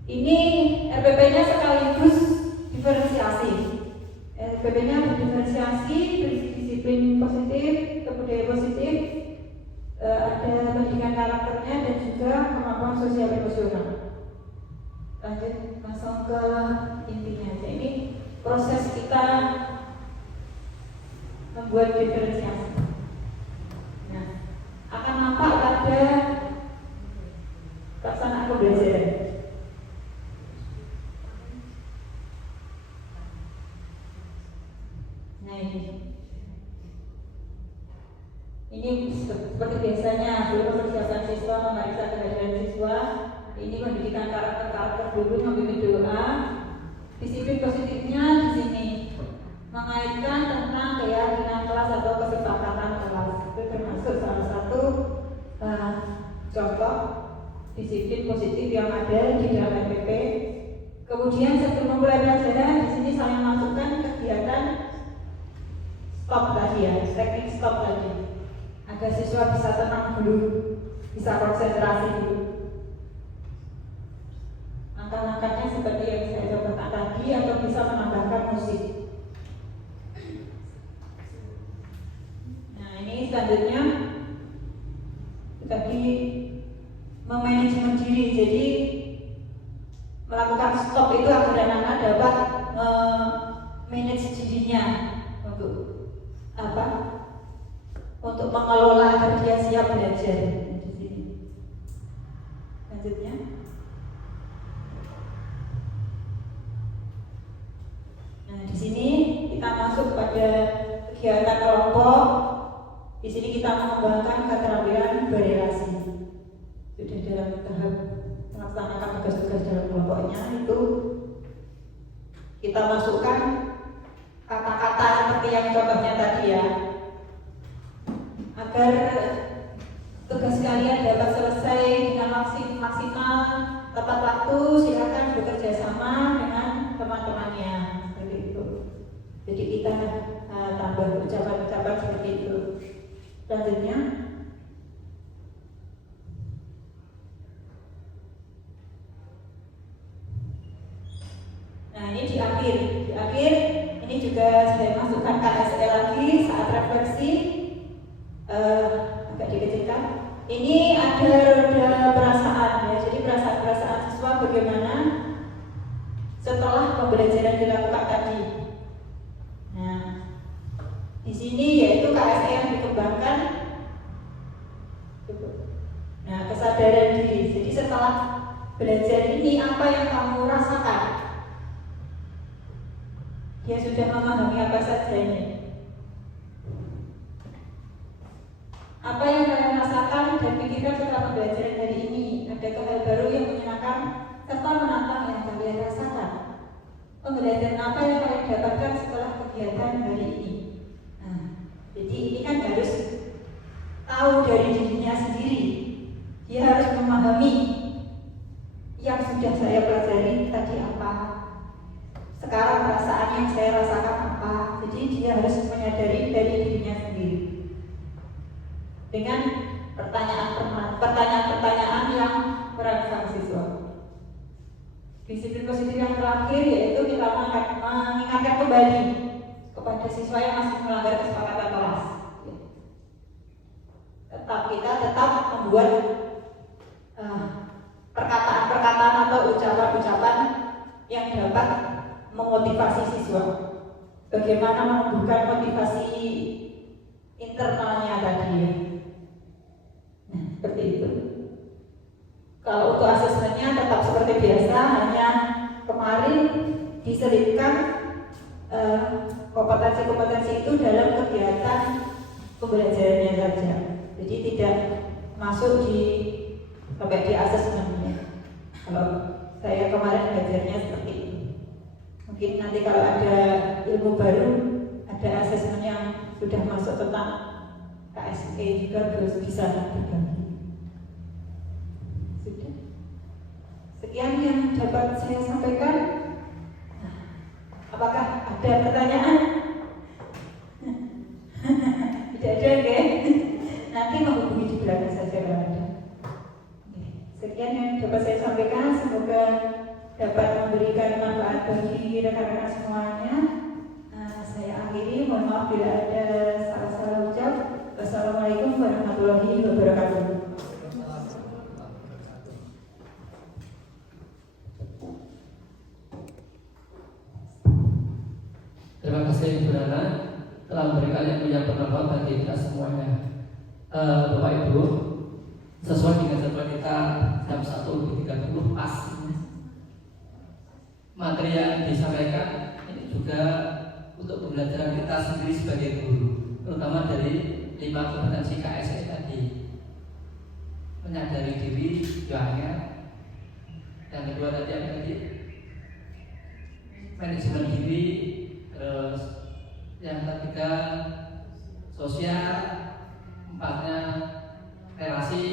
Ini RPP-nya sekaligus diferensiasi. RPP-nya berdiferensiasi, disiplin positif, kebudayaan positif, ada pendidikan karakternya dan juga kemampuan sosial emosional. Lanjut langsung ke intinya aja. Ini proses kita membuat diferensiasi. Nah, akan nampak pada pelaksanaan pembelajaran. Nah ini seperti biasanya belum persiapan siswa, memeriksa kehadiran siswa. Ini pendidikan karakter dulu, memilih doa. Disiplin positifnya di sini mengaitkan tentang keyakinan kelas atau kesepakatan kelas. Itu termasuk salah satu contoh disiplin positif yang ada di dalam RPP. Kemudian sebelum memulai pelajaran, di sini saya masukkan kegiatan stop tadi ya, teknik stop tadi, agar siswa bisa tenang dulu, bisa konsentrasi dulu. Langkah-langkahnya seperti yang saya contohkan tadi, atau bisa menambahkan musik. Nah ini selanjutnya tadi memanajemen diri. Jadi melakukan stop itu agar anak-anak dapat manage dirinya untuk apa? Untuk mengelola agar dia siap belajar. Di sini. Lanjutnya. Nah, di sini kita masuk pada kegiatan kelompok. Di sini kita mengembangkan keterampilan berrelasi. Sudah dalam tahap melaksanakan tugas-tugas dalam kelompoknya itu kita masukkan kata-kata seperti yang contohnya tadi ya, agar tugas kalian dapat selesai dengan maksimal tepat waktu. Silakan bekerja sama dengan teman-temannya seperti itu. Jadi kita tambah ucapan-ucapan seperti itu. Selanjutnya, nah ini di akhir ini juga saya masukkan KSE lagi saat refleksi. Agak dikecilkan. Ini ada roda perasaan ya. Jadi perasaan siswa bagaimana setelah pembelajaran dilakukan tadi. Nah, di sini yaitu KSE yang dikembangkan. Nah, kesadaran diri. Jadi setelah belajar ini apa yang kamu rasakan? Dia sudah memahami apa saja ini. Apa yang kalian rasakan dan pikirkan setelah pembelajaran hari ini? Adakah hal baru yang menyenangkan serta menantang yang kalian rasakan? Pembelajaran apa yang kalian dapatkan setelah kegiatan hari ini? Nah, jadi ini kan harus tahu dari dirinya sendiri. Dia harus memahami yang sudah saya pelajari tadi apa. Sekarang perasaan yang saya rasakan apa? Jadi dia harus menyadari dari dirinya sendiri. Dengan pertanyaan-pertanyaan yang merangsang siswa. Disiplin positif yang terakhir yaitu kita mengingatkan kembali kepada siswa yang masih melanggar kesepakatan kelas. Kita tetap membuat perkataan-perkataan atau ucapan-ucapan yang dapat memotivasi siswa. Bagaimana menumbuhkan motivasi internalnya tadi ya. Nah, seperti itu. Kalau untuk asesmennya tetap seperti biasa, hanya kemarin diselipkan kompetensi-kompetensi itu dalam kegiatan pembelajarannya saja. Jadi tidak masuk sampai di asesmennya. Kalau saya kemarin belajarnya seperti itu. Mungkin nanti kalau ada ilmu baru, ada asesmen yang sudah masuk tentang KSE juga harus bisa berbagi. Sudah. Sekian yang dapat saya sampaikan. Nah, apakah ada pertanyaan? Tidak ada, ya? Nanti menghubungi di belakang saja kalau ada. Sekian yang dapat saya sampaikan. Semoga dapat memberikan manfaat bagi rekan-rekan semuanya. Saya akhiri. Mohon maaf bila ada salah-salah ucap. Wassalamualaikum warahmatullahi wabarakatuh. Terima kasih Ibu Nana telah memberikan ilmu yang bermanfaat bagi kita semuanya. Bapak Ibu, sesuai dengan jadwal kita jam 1:30 pas. Materi yang disampaikan ini juga untuk pembelajaran kita sendiri sebagai guru, terutama dari 5 kompetensi KSE tadi. Menyadari diri, banyak. Yang kedua tadi apa tadi? Manajemen diri. Terus yang ketiga sosial, empatnya relasi,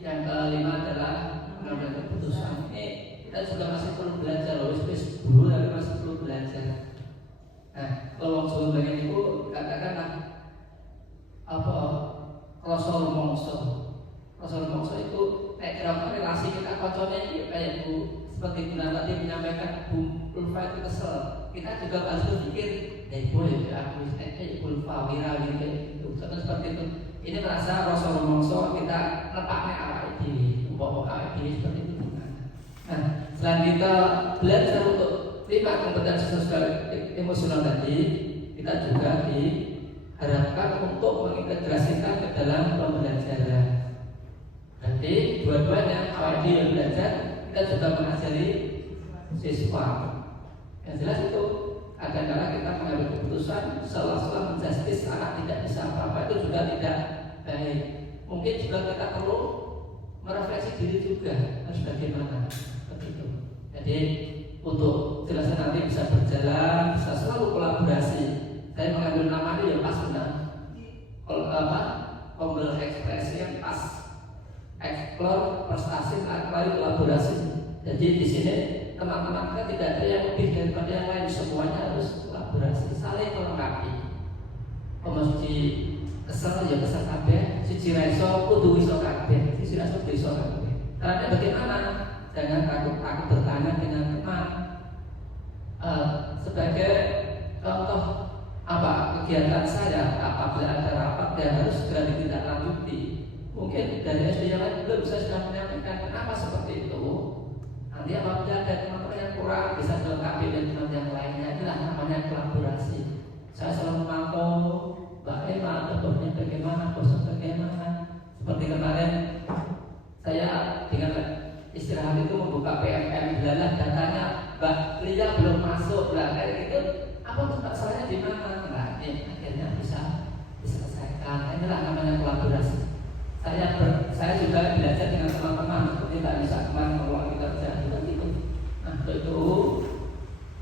yang kelima adalah mengambil keputusan. Ini kita juga masih perlu belajar loh, guru tapi masih perlu belajar. Nah, kalau sebelum bagian itu katakanlah apa Rasul mongso itu dalam relasi kita kocornya ini kayak Bu seperti Bunda tadi menyampaikan Bu Ulfa itu kesel. Kita juga harus berpikir, boleh aku Ulfa wira gitu. Seperti itu. Ini merasa Rasul mongso kita lepaknya awal ini, bawa ini seperti itu. Nah, selain kita belajar untuk 5 kompetensi sosial emosional tadi, kita juga diharapkan untuk mengintegrasikan ke dalam pembelajaran. Nanti dua-duanya awal dia belajar, kita juga mengajari siswa. Yang jelas itu kadang-kadang kita mengambil keputusan seolah-olah menjustis anak tidak bisa apa-apa, itu juga tidak baik. Mungkin juga kita perlu merefleksi diri juga harus bagaimana seperti itu. Jadi untuk jelasnya nanti bisa berjalan, bisa selalu kolaborasi. Saya mengambil nama ini ya pas benar. Kalau pembelajaran ekspresi yang pas, explore, prestasi, aktuali, kolaborasi. Jadi di sini teman-teman kita tidak ada yang lebih daripada yang lain, semuanya harus kolaborasi, saling melengkapi. Mesti kesel ya kesel kabeh, siji reso kudu iso kabeh, siji reso kudu iso kabeh. Caranya bagaimana? Jangan takut bertanya dengan teman. Sebagai contoh apa kegiatan saya apabila ada rapat dan harus segera ditindaklanjuti. Mungkin dari SD yang lain juga bisa sudah menyampaikan kenapa seperti itu. Nanti apabila ada teman-teman yang kurang bisa dilengkapi dengan teman yang lainnya. Inilah namanya kolaborasi. Saya selalu memantau Mbak Emma, bentuknya bagaimana, bosan bagaimana. Seperti kemarin saya dengan istirahat itu membuka PMM belalah datanya Mbak Lia belum masuk lah kayak gitu. Apa masalahnya di mana? Nah, ini akhirnya bisa diselesaikan. Inilah namanya kolaborasi. Saya juga belajar dengan teman-teman seperti tak bisa kemarin kalau kita kerja gitu. Nah itu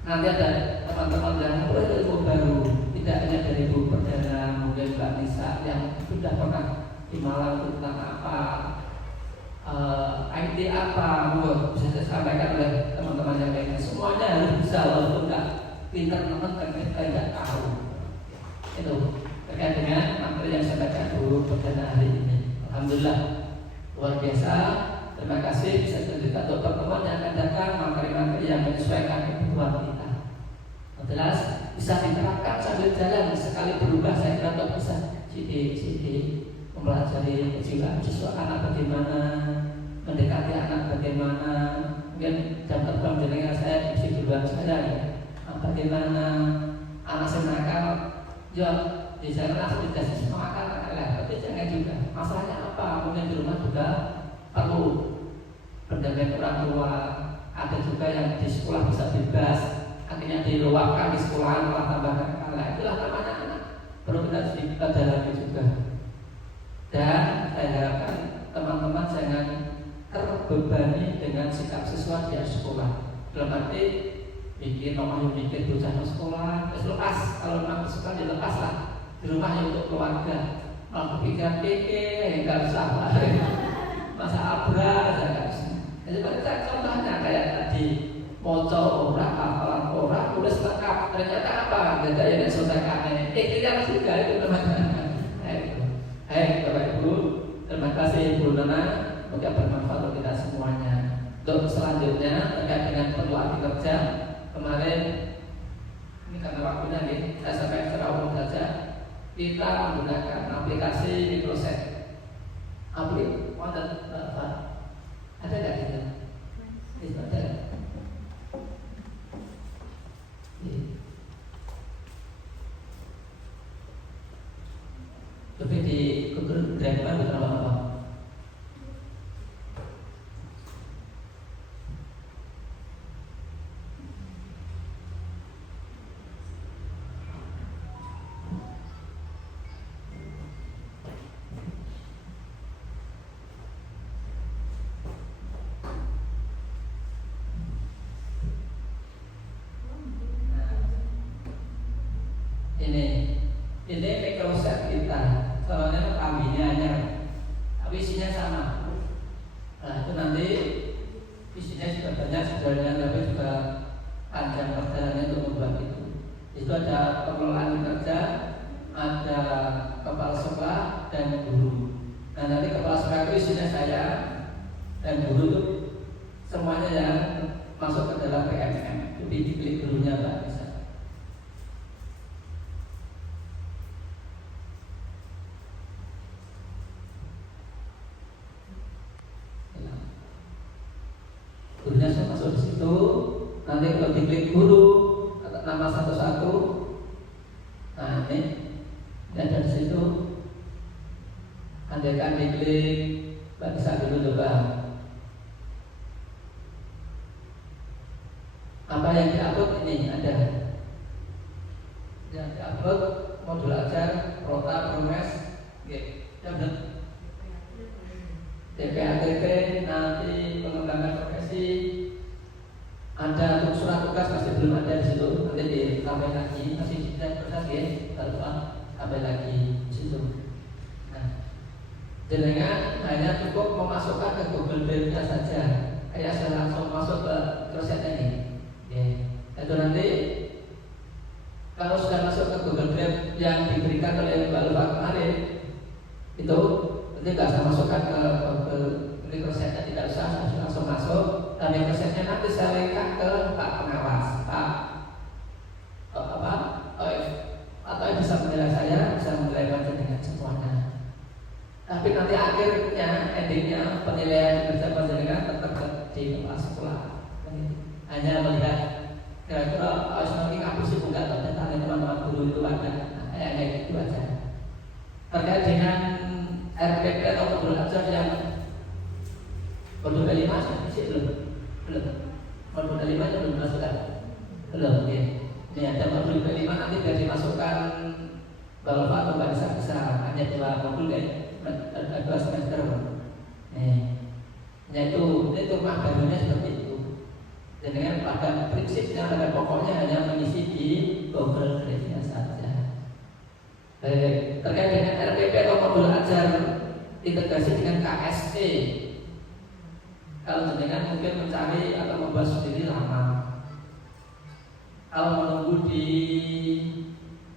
nanti ada teman-teman yang boleh ilmu baru, tidak hanya dari Bu Perdana, mungkin Mbak Nisa yang sudah pernah di Malang tentang apa, IT apa, bisa saya sampaikan oleh teman-teman yang lainnya. Semuanya harus bisa, walaupun nggak pintar teman-teman kita tidak tahu. Itu terkait dengan materi yang saya baca Bu Perdana hari ini. Alhamdulillah luar biasa. Terima kasih bisa cerita untuk teman yang akan datang materi-materi yang menyesuaikan kebutuhan kita. Jelas bisa diterapkan sambil jalan, sekali berubah saya kira bisa CD mempelajari kejiwaan siswa anak bagaimana, mendekati anak bagaimana, mungkin jam terbang jenengan saya isi duluan saya ya. Bagaimana anak saya nakal, ya di sana langsung dikasih semua akal lah, tapi jangan juga masalahnya apa, mungkin di rumah juga perlu pendampingan orang tua. Ada juga yang di sekolah bisa bebas, akhirnya diluapkan di sekolah malah tambah nakal. Itulah namanya anak perlu kita dalami juga. Dan saya harapkan teman-teman jangan terbebani dengan sikap siswa di sekolah. Dalam arti mikir, mikir bocah sekolah, terus lepas. Kalau memang sekolah dilepas lah. Di rumah ya untuk keluarga. Malah kepikiran nggak usah lah. Masa abra aja nggak bisa. Jadi pada contohnya kayak tadi, moco orang, hafalan orang, tulis lengkap. Ternyata apa? Tidak ada selesai kita juga itu teman-teman. Baik Bapak Ibu, terima kasih Bu Nana. Semoga bermanfaat untuk kita semuanya. Untuk selanjutnya terkait dengan perluan kerja, kemarin ini karena waktunya nih, saya sampaikan secara umum saja. Kita menggunakan aplikasi Microsoft. Ada nggak gitu? Ada. Tapi di Google Drive kan betul apa? Ini Microsoft kita, soalnya kambingnya hanya, tapi isinya sama. Nah itu nanti isinya juga banyak sebenarnya, tapi juga panjang perjalanannya untuk membuat itu. Itu ada pengelolaan kerja, ada kepala sekolah dan guru. Nah nanti kepala sekolah itu isinya saya dan guru itu semuanya yang masuk ke dalam PMM. Jadi diklik gurunya Pak bisa. Gurunya saya masuk di situ. Nanti kalau diklik guru, kata nama satu-satu. Nah ini ada di situ. Andaikan diklik, Mbak bisa dulu coba. Apa yang diupload ini ada. Yang diupload modul ajar, rota, promes, DPATP, nanti pengembangan profesi, ada untuk surat tugas masih belum ada di situ, nanti ditambah lagi, masih tidak pernah ya, lalu tambah lagi di situ. Nah, jenengan hanya cukup memasukkan ke Google Drive-nya saja, kayak saya langsung masuk ke Microsoft ini. Ya, itu nanti kalau sudah masuk ke Google Drive yang diberikan oleh Mbak Lupa kemarin, itu nanti nggak usah masukkan ke Microsoft-nya, tidak usah, langsung masuk. Dan Microsoft-nya nanti saya linkkan ke Pak Pengawas, Pak atau yang bisa menilai saya, bisa menilai dengan semuanya. Tapi nanti akhirnya, endingnya penilaian kerja panjenengan tetap di kepala sekolah. Hanya melihat kira-kira nanti kampus itu enggak tahu tentang teman-teman guru itu ada, kayak gitu aja. Terkait dengan RPP atau modul ajar yang modul kelima masih belum. Modul kelima itu belum dimasukkan. Belum, ya. Ini ada modul kelima nanti biar dimasukkan Bapak atau Mbak bisa hanya 2 modul ya, 2 semester. Yaitu itu rumah barunya seperti itu. Dan dengan pada prinsipnya pada pokoknya hanya mengisi di Google Drive-nya saja. Terkait dengan RPP atau modul ajar integrasi dengan KSE, kalau jenengan mungkin mencari atau membuat sendiri lama. Kalau menunggu di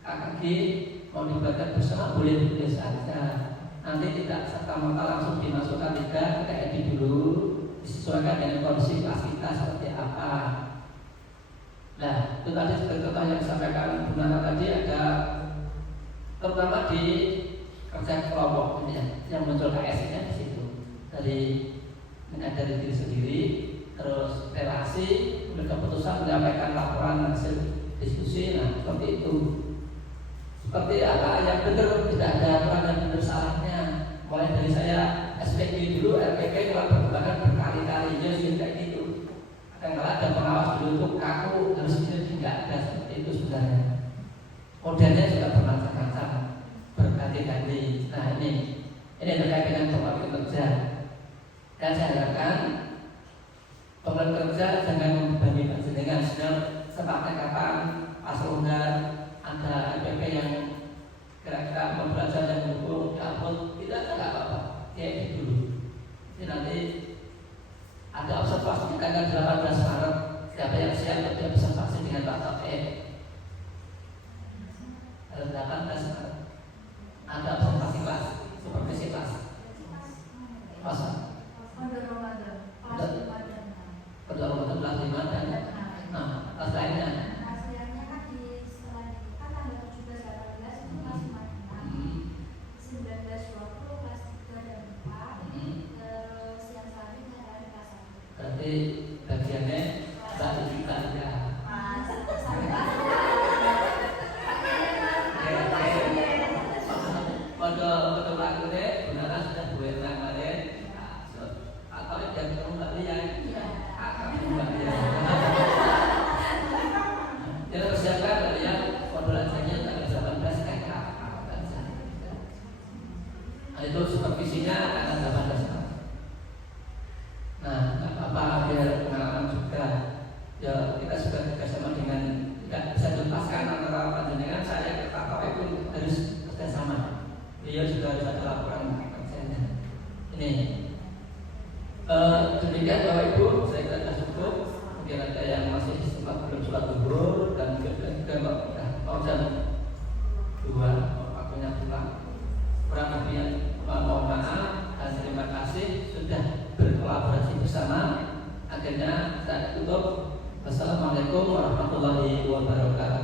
KKG mau dibuatkan bersama boleh ditulis saja. Nanti tidak serta-merta langsung dimasukkan, tidak, kita edit dulu, disesuaikan dengan kondisi kelas kita seperti apa. Nah, itu tadi seperti contoh yang disampaikan Bu Nana tadi, ada terutama di kerja kelompok ini ya, yang muncul KS-nya di situ. Dari menyadari diri sendiri, terus relasi, kemudian keputusan menyampaikan laporan hasil diskusi, nah seperti itu. Seperti apa yang benar, tidak ada aturan yang benar salahnya. Mulai dari saya SPG dulu, RPP kalau berkembang berkali-kali, ya sudah kayak gitu. Kadang-kadang ada pengawas dulu itu kaku, harus itu tidak ada seperti itu sebenarnya. Modelnya juga bermacam-macam, berganti-ganti. Nah ini terkait dengan pembagian kerja. Dan saya harapkan pengelola kerja jangan membebani panjenengan seperti kapan pas undar ada LPP yang kira-kira mau belajar dan mendukung upload tidak apa-apa, kayak dulu. Jadi nanti ada observasi tanggal 18 Maret siapa yang siap untuk observasi dengan Pak Taufik. Tanggal 18 Maret ada observasi kelas, supervisi kelas. Masa? Pada Ramadan kelas 5 dan kelas lainnya. Berarti bagiannya satu juta ya. Pada waktu deh, benar sudah buat kemarin. Atau yang kembali ya, akan kembali ya. Jadi persiapkan kalian modulasinya tanggal 18 kakak. Nah itu supervisinya tanggal 18 Maret. Nah, apa biar pengalaman juga. Ya kita sudah kerjasama dengan tidak bisa dilepaskan antara panjenengan saya ke Pak Taufik itu harus kerjasama. Beliau juga harus ada laporan kerjanya. Ini demikian Bapak Ibu, saya kira sudah cukup. Mungkin ada yang masih sempat belum sholat zuhur dan juga mau jam 2 waktunya pulang. Kurang lebih mohon maaf dan terima kasih sudah berkolaborasi bersama. Akhirnya saya tutup. Wassalamualaikum warahmatullahi wabarakatuh.